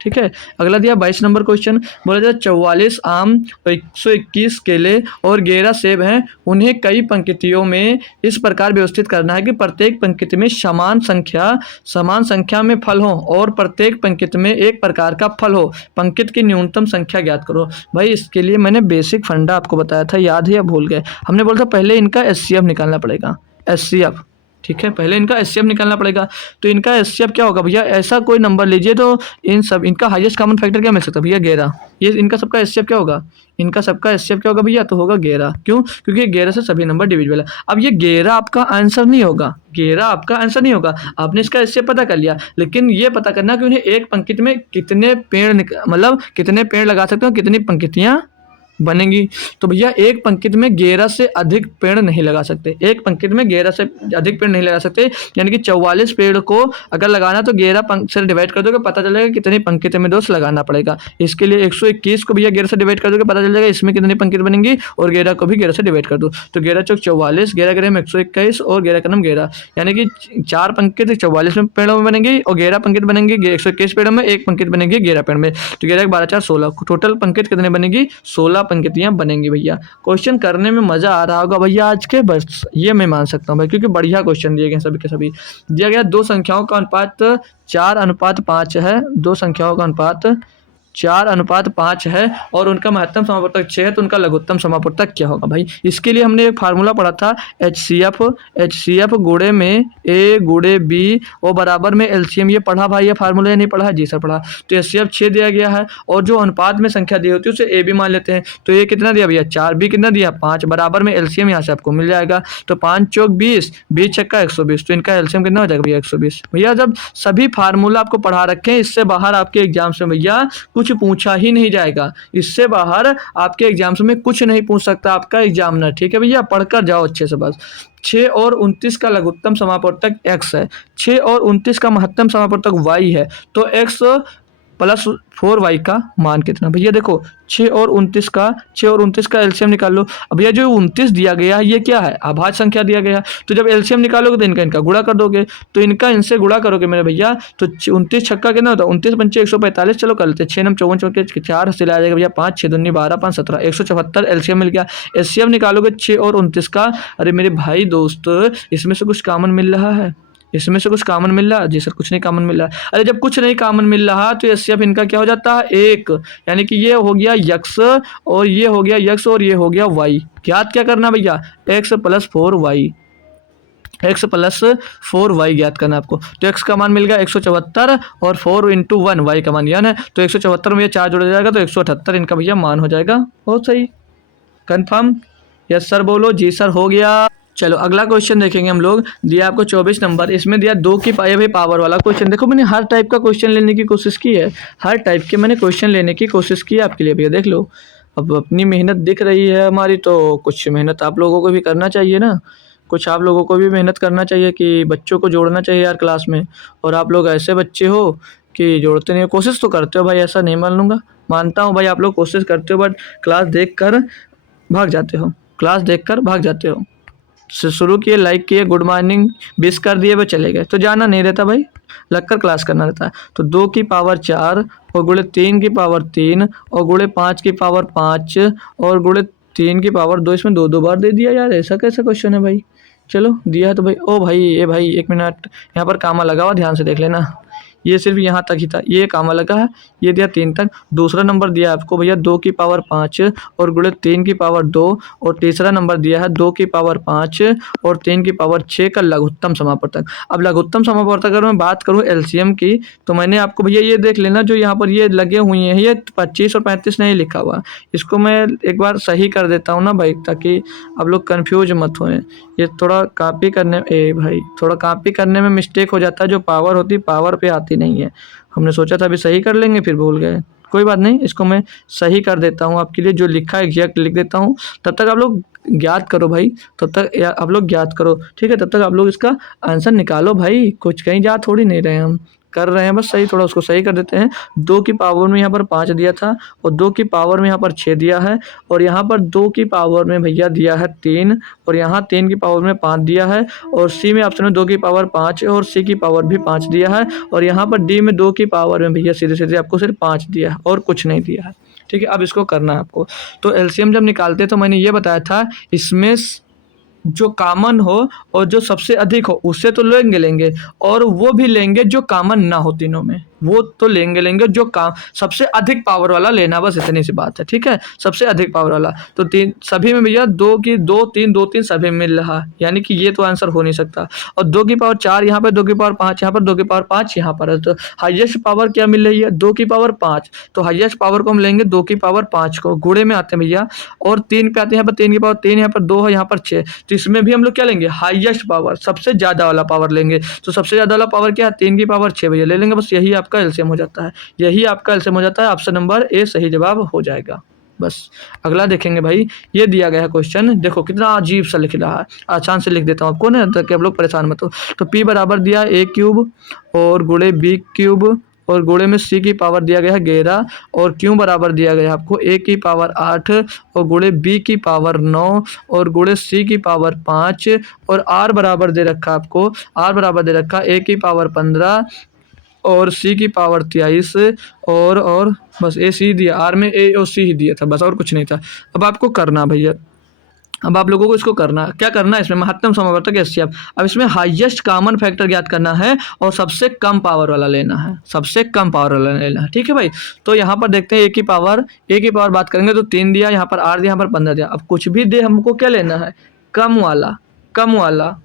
ठीक है। अगला दिया 22 नंबर क्वेश्चन, बोला जाए 44 आम, 121 केले और 11 सेब हैं, उन्हें कई पंक्तियों में इस प्रकार व्यवस्थित करना है कि प्रत्येक पंक्ति में समान संख्या में फल हो और प्रत्येक पंक्ति में एक प्रकार का फल हो, पंक्ति की न्यूनतम संख्या ज्ञात करो। भाई इसके लिए मैंने बेसिक फंडा आपको बताया था, याद है या भूल गए? हमने बोला था पहले इनका एचसीएफ निकालना पड़ेगा, एचसीएफ, ठीक है, पहले इनका एचसीएफ निकालना पड़ेगा। तो इनका एचसीएफ क्या होगा भैया, ऐसा कोई नंबर लीजिए तो इन सब, इनका हाईएस्ट कॉमन फैक्टर क्या मिल सकता है भैया 11, ये इनका सबका एचसीएफ क्या होगा, इनका सबका एचसीएफ क्या होगा भैया, तो होगा 11। क्यों? क्योंकि 11 से सभी नंबर डिविजिबल है। अब ये 11 आपका आंसर नहीं होगा, 11 आपका आंसर नहीं होगा, आपने इसका एचसीएफ पता कर लिया, लेकिन ये पता करना कि उन्हें एक पंक्ति में कितने पेड़ मतलब कितने पेड़ लगा सकते हो, कितनी पंक्तियाँ बनेंगी। तो भैया एक पंक्ति में 11 से अधिक पेड़ नहीं लगा सकते, एक पंक्ति में 11 से अधिक पेड़ नहीं लगा सकते, यानी कि 44 पेड़ को अगर लगाना तो 11 से डिवाइड कर दोगे, पता चलेगा कितनी पंक्ति में दोस्त लगाना पड़ेगा। इसके लिए 121 को भैया 11 से डिवाइड कर दोगे, पता चल जाएगा इसमें कितनी पंक्ति बनेंगी, और 11 को भी 11 से डिवाइड कर दो, तो 11 चौक 44, 11 11 में 121 और 11 का नाम 11, यानी कि 4 पंक्ति 44 पेड़ों में बनेंगी और 11 पंक्ति बनेंगी 121 पेड़ों में, एक पंक्ति बनेगी 11 पेड़ में, तो 11 12 4 16, टोटल पंक्ति कितने बनेगी, 16 पंक्तियां बनेंगी। भैया क्वेश्चन करने में मजा आ रहा होगा भैया आज के, बस ये मैं मान सकता हूँ भाई, क्योंकि बढ़िया क्वेश्चन दिए गए सभी के सभी। दिया गया 2 संख्याओं का अनुपात 4:5 है, 2 संख्याओं का अनुपात 4:5 है और उनका महत्तम समापूर्तक 6 है, तो उनका लघुत्तम समापूर्तक क्या होगा भाई? इसके लिए हमने एक फार्मूला पढ़ा था, एचसीएफ गुणे में ए गुणे बी और बराबर में एलसीएम। ये पढ़ा भाई, ये फार्मूला नहीं पढ़ा? जी सर पढ़ा। तो एचसीएफ 6 दिया गया है और जो अनुपात में संख्या दी होती है उसे ए बी मान लेते हैं, तो ये कितना दिया भैया 4, बी कितना दिया 5, बराबर में एलसीएम यहाँ से आपको मिल जाएगा, तो 5 चौक 20, 20 छक्का 120, तो इनका एलसीएम कितना हो जाएगा भैया 120। भैया जब सभी फार्मूला आपको पढ़ा रखे हैं, इससे बाहर आपके एग्जाम से भैया कुछ पूछा ही नहीं जाएगा, इससे बाहर आपके एग्जाम्स में कुछ नहीं पूछ सकता आपका एग्जामिनर, ठीक है भैया, पढ़कर जाओ अच्छे से बस। 6 और 29 का लघुत्तम समापूर्तक x है, 6 और 29 का महत्तम समापूर्तक y है, तो x प्लस 4y का मान कितना? भैया देखो 6 और 29 का एलसीएम निकाल लो। अब भैया जो 29 दिया गया है ये क्या है, अभाज्य संख्या दिया गया है, तो जब एलसीएम निकालोगे तो इनका गुणा कर दोगे, तो इनका इनसे गुणा करोगे मेरे भैया, तो 29 छक्का कितना होता है 29 पंचे 145, चलो कर लेते हैं 6 9 54 4 से आ जाएगा भैया 5 6 दूनी 12 5 17 174 एलसीएम मिल गया। एलसीएम निकालोगे 6 और 29 का, अरे मेरे भाई दोस्त इसमें से कुछ कॉमन मिल रहा है, इसमें से कुछ कॉमन मिल रहा है? जी सर कुछ नहीं कॉमन मिल रहा। अरे जब कुछ नहीं कॉमन मिल रहा तो एचसीएफ इनका क्या हो जाता है 1, यानी कि ये हो गया x और ये हो गया x और ये हो गया y। ज्ञात क्या करना भैया, x plus 4y, x plus 4y ज्ञात करना आपको। तो x का मान मिल गया 174 और 4 × 1 y का मान यान है, तो 174 में ये 4 जुड़ जाएगा तो 178 इनका भैया मान हो जाएगा। बहुत सही, कन्फर्म? यस सर बोलो। जी सर हो गया। चलो अगला क्वेश्चन देखेंगे हम लोग। दिया आपको 24 नंबर, इसमें दिया 2 की पावर वाला क्वेश्चन। देखो मैंने हर टाइप का क्वेश्चन लेने की कोशिश की है, हर टाइप के मैंने क्वेश्चन लेने की कोशिश की है आपके लिए भैया, देख लो। अब अपनी मेहनत दिख रही है हमारी, तो कुछ मेहनत आप लोगों को भी करना चाहिए ना, कुछ आप लोगों को भी मेहनत करना चाहिए कि बच्चों को जोड़ना चाहिए यार क्लास में। और आप लोग ऐसे बच्चे हो कि जोड़ते नहीं हो, कोशिश तो करते हो भाई, ऐसा नहीं मान लूँगा, मानता हूँ भाई आप लोग कोशिश करते हो, बट क्लास देख कर भाग जाते हो, क्लास देख कर भाग जाते हो। शुरू किए, लाइक किए, गुड मॉर्निंग विश कर दिए, वो चले गए। तो जाना नहीं रहता भाई, लगकर क्लास करना रहता है। तो 2 की पावर 4 और गुणे 3 की पावर 3 और गुणे 5 की पावर 5 और गुणे 3 की पावर 2, इसमें 2 बार दे दिया यार, ऐसा कैसा क्वेश्चन है भाई। चलो दिया है तो भाई, ओ भाई ये भाई 1 मिनट, यहाँ पर कामा लगा हुआ, ध्यान से देख लेना। ये सिर्फ यहाँ तक ही था, ये कामा लगा है, ये दिया 3 तक। दूसरा नंबर दिया आपको भैया 2 की पावर 5 और गुणे 3 की पावर 2 और तीसरा नंबर दिया है 2 की पावर 5 और 3 की पावर 6 का लघुत्तम समापवर्तक। अब लघुत्तम समापवर्तक अगर मैं बात करूँ एलसीएम की, तो मैंने आपको भैया ये देख लेना, जो यहाँ पर ये लगे हुए हैं, ये 25 और 35 नहीं लिखा हुआ, इसको मैं एक बार सही कर देता हूँ ना भाई, ताकि आप लोग कन्फ्यूज मत होएं। ये थोड़ा कॉपी करने भाई थोड़ा कॉपी करने में मिस्टेक हो जाता है, जो पावर होती है पावर पे आती नहीं है। हमने सोचा था अभी सही कर लेंगे, फिर भूल गए, कोई बात नहीं, इसको मैं सही कर देता हूँ आपके लिए, जो लिखा है एग्जैक्ट लिख देता हूँ। तब तक आप लोग ज्ञात करो भाई, तब तक आप लोग ज्ञात करो, ठीक है। तब तक आप लोग इसका आंसर निकालो भाई, कुछ कहीं जा थोड़ी नहीं रहे, हम कर रहे हैं बस सही, थोड़ा उसको सही कर देते हैं। 2 की पावर में यहाँ पर 5 दिया था और 2 की पावर में यहाँ पर 6 दिया है और यहाँ पर 2 की पावर में भैया दिया है 3 और यहाँ 3 की पावर में 5 दिया है और सी में ऑप्शन में 2 की पावर 5 और सी की पावर भी 5 दिया है और यहाँ पर डी में 2 की पावर में भैया सीधे सीधे आपको सिर्फ 5 दिया है और कुछ नहीं दिया है, ठीक है। अब इसको करना है आपको। तो एलसीएम जब निकालते तो मैंने ये बताया था, इसमें जो कॉमन हो और जो सबसे अधिक हो उससे तो लेंगे और वो भी लेंगे जो कॉमन ना हो तीनों में, वो तो लेंगे जो काम सबसे अधिक पावर वाला लेना, बस इतनी सी बात है, ठीक है। सबसे अधिक पावर वाला तो 3 सभी में भैया 2 की 2 3 2 3 सभी में मिल रहा, यानी कि ये तो आंसर हो नहीं सकता। और 2 की पावर 4 यहाँ पर, 2 की पावर 5 यहाँ पर, 2 की पावर 5 यहाँ पर है, तो हाईएस्ट पावर क्या मिल रही है 2 की पावर 5, तो हाईएस्ट पावर को हम लेंगे 2 की पावर 5 को, गुणे में आते हैं भैया और 3 पे आते हैं, यहाँ पर 3 की पावर 3, यहाँ पर 2 है, यहाँ पर 6, तो इसमें भी हम लोग क्या लेंगे हाईएस्ट पावर, सबसे ज़्यादा वाला पावर लेंगे। तो सबसे ज़्यादा वाला पावर क्या है 3 की पावर 6 भैया ले लेंगे, बस यही आपका एलसीएम हो जाता है, यही आपका एलसीएम हो जाता है। ऑप्शन नंबर ए सही जवाब हो जाएगा। बस अगला देखेंगे भाई, ये दिया गया है क्वेश्चन, देखो कितना अजीब सा लिख रहा है, आसान से लिख देता हूँ आपको ना, ताकि आप लोग परेशान मत हो। तो p बराबर दिया a क्यूब और गुणे b क्यूब और गुणे में c की पावर दिया गया है 11 और q बराबर दिया गया है आपको a की पावर 8 और गुणे b की पावर 9 और गुणे c की पावर 5 और r बराबर दे रखा आपको, r बराबर दे रखा a की पावर 15 और c की पावर 23 और बस ए सी दिया, आर में ए और सी ही दिया था बस, और कुछ नहीं था। अब आपको करना भैया, अब आप लोगों को इसको करना, क्या करना है इसमें महत्तम समावर्तक एचसीएफ। अब इसमें हाईएस्ट कॉमन फैक्टर ज्ञात करना है और सबसे कम पावर वाला लेना है, सबसे कम पावर वाला लेना है, ठीक है भाई। तो यहाँ पर देखते हैं ए की पावर बात करेंगे तो 3 दिया, यहाँ पर 8 दिया, यहाँ पर 15 दिया। अब कुछ भी दे हमको क्या लेना है कम वाला,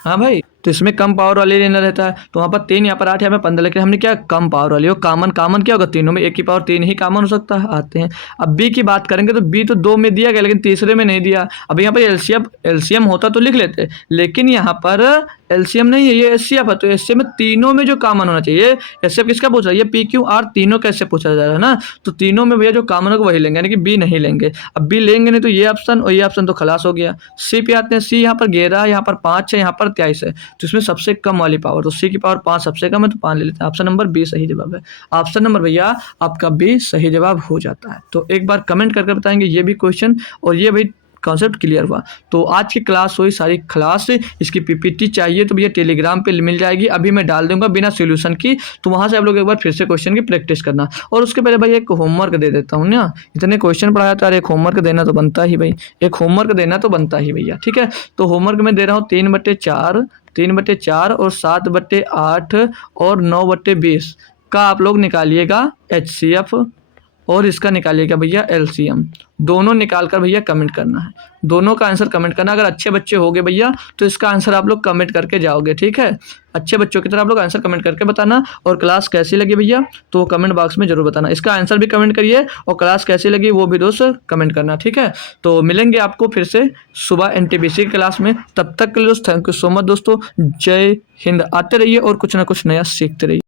हाँ भाई। तो इसमें कम पावर वाले लेना रहता है, तो वहाँ पर 3 यहाँ पर 8 यहाँ पर 15, लेकिन हमने क्या कम पावर वाली हो, कॉमन क्या होगा तीनों में, 1 की पावर 3 ही कॉमन हो सकता है। आते हैं अब बी की बात करेंगे, तो बी तो 2 में दिया गया लेकिन तीसरे में नहीं दिया। अब यहाँ पर एलसीएम होता तो लिख लेते, लेकिन यहाँ पर एलसीएम नहीं है, ये एचसीएफ है, तो एचसीएफ में तीनों में जो कॉमन होना चाहिए। एचसीएफ किसका पूछ रहा है, ये पी क्यू आर तीनों कैसे पूछा जा रहा है ना, तो तीनों में भैया जो कॉमन होगा वही लेंगे, यानी कि बी नहीं लेंगे। अब बी लेंगे नहीं तो ये ऑप्शन और ये ऑप्शन तो खलास हो गया। सी पे आते हैं, सी यहाँ पर 11 यहाँ पर 5 है, यहाँ पर 23 है, तो इसमें सबसे कम वाली पावर, तो सी की पावर 5 सबसे कम है, तो 5 ले लेते हैं। ऑप्शन नंबर बी सही जवाब है। ऑप्शन नंबर भैया आपका बी सही जवाब हो जाता है। तो एक बार कमेंट करके बताएंगे ये भी क्वेश्चन और ये भाई कॉन्सेप्ट क्लियर हुआ। तो आज की क्लास हुई सारी क्लास, इसकी पीपीटी चाहिए तो भैया टेलीग्राम पे मिल जाएगी, अभी मैं डाल दूंगा बिना सॉल्यूशन की, तो वहां से आप लोग एक बार फिर से क्वेश्चन की प्रैक्टिस करना। और उसके पहले भाई एक होमवर्क दे देता हूँ ना, इतने क्वेश्चन पढ़ाया था, एक होमवर्क देना तो बनता ही भाई, एक होमवर्क देना तो बनता ही भैया, ठीक है। तो होमवर्क में दे रहा हूँ 3/4 और 7/8 और 9/20 का आप लोग निकालिएगा एचसीएफ और इसका निकालिएगा भैया एलसीएम, दोनों निकाल कर भैया कमेंट करना है, दोनों का आंसर कमेंट करना। अगर अच्छे बच्चे होंगे भैया तो इसका आंसर आप लोग कमेंट करके जाओगे, ठीक है। अच्छे बच्चों की तरह आप लोग आंसर कमेंट करके बताना, और क्लास कैसी लगी भैया तो कमेंट बॉक्स में जरूर बताना, इसका आंसर भी कमेंट करिए और क्लास कैसी लगी वो भी दोस्त कमेंट करना, ठीक है। तो मिलेंगे आपको फिर से सुबह एनटीपीसी की क्लास में, तब तक के लिए दोस्त थैंक यू सो मच दोस्तों, जय हिंद। आते रहिए और कुछ ना कुछ नया सीखते रहिए।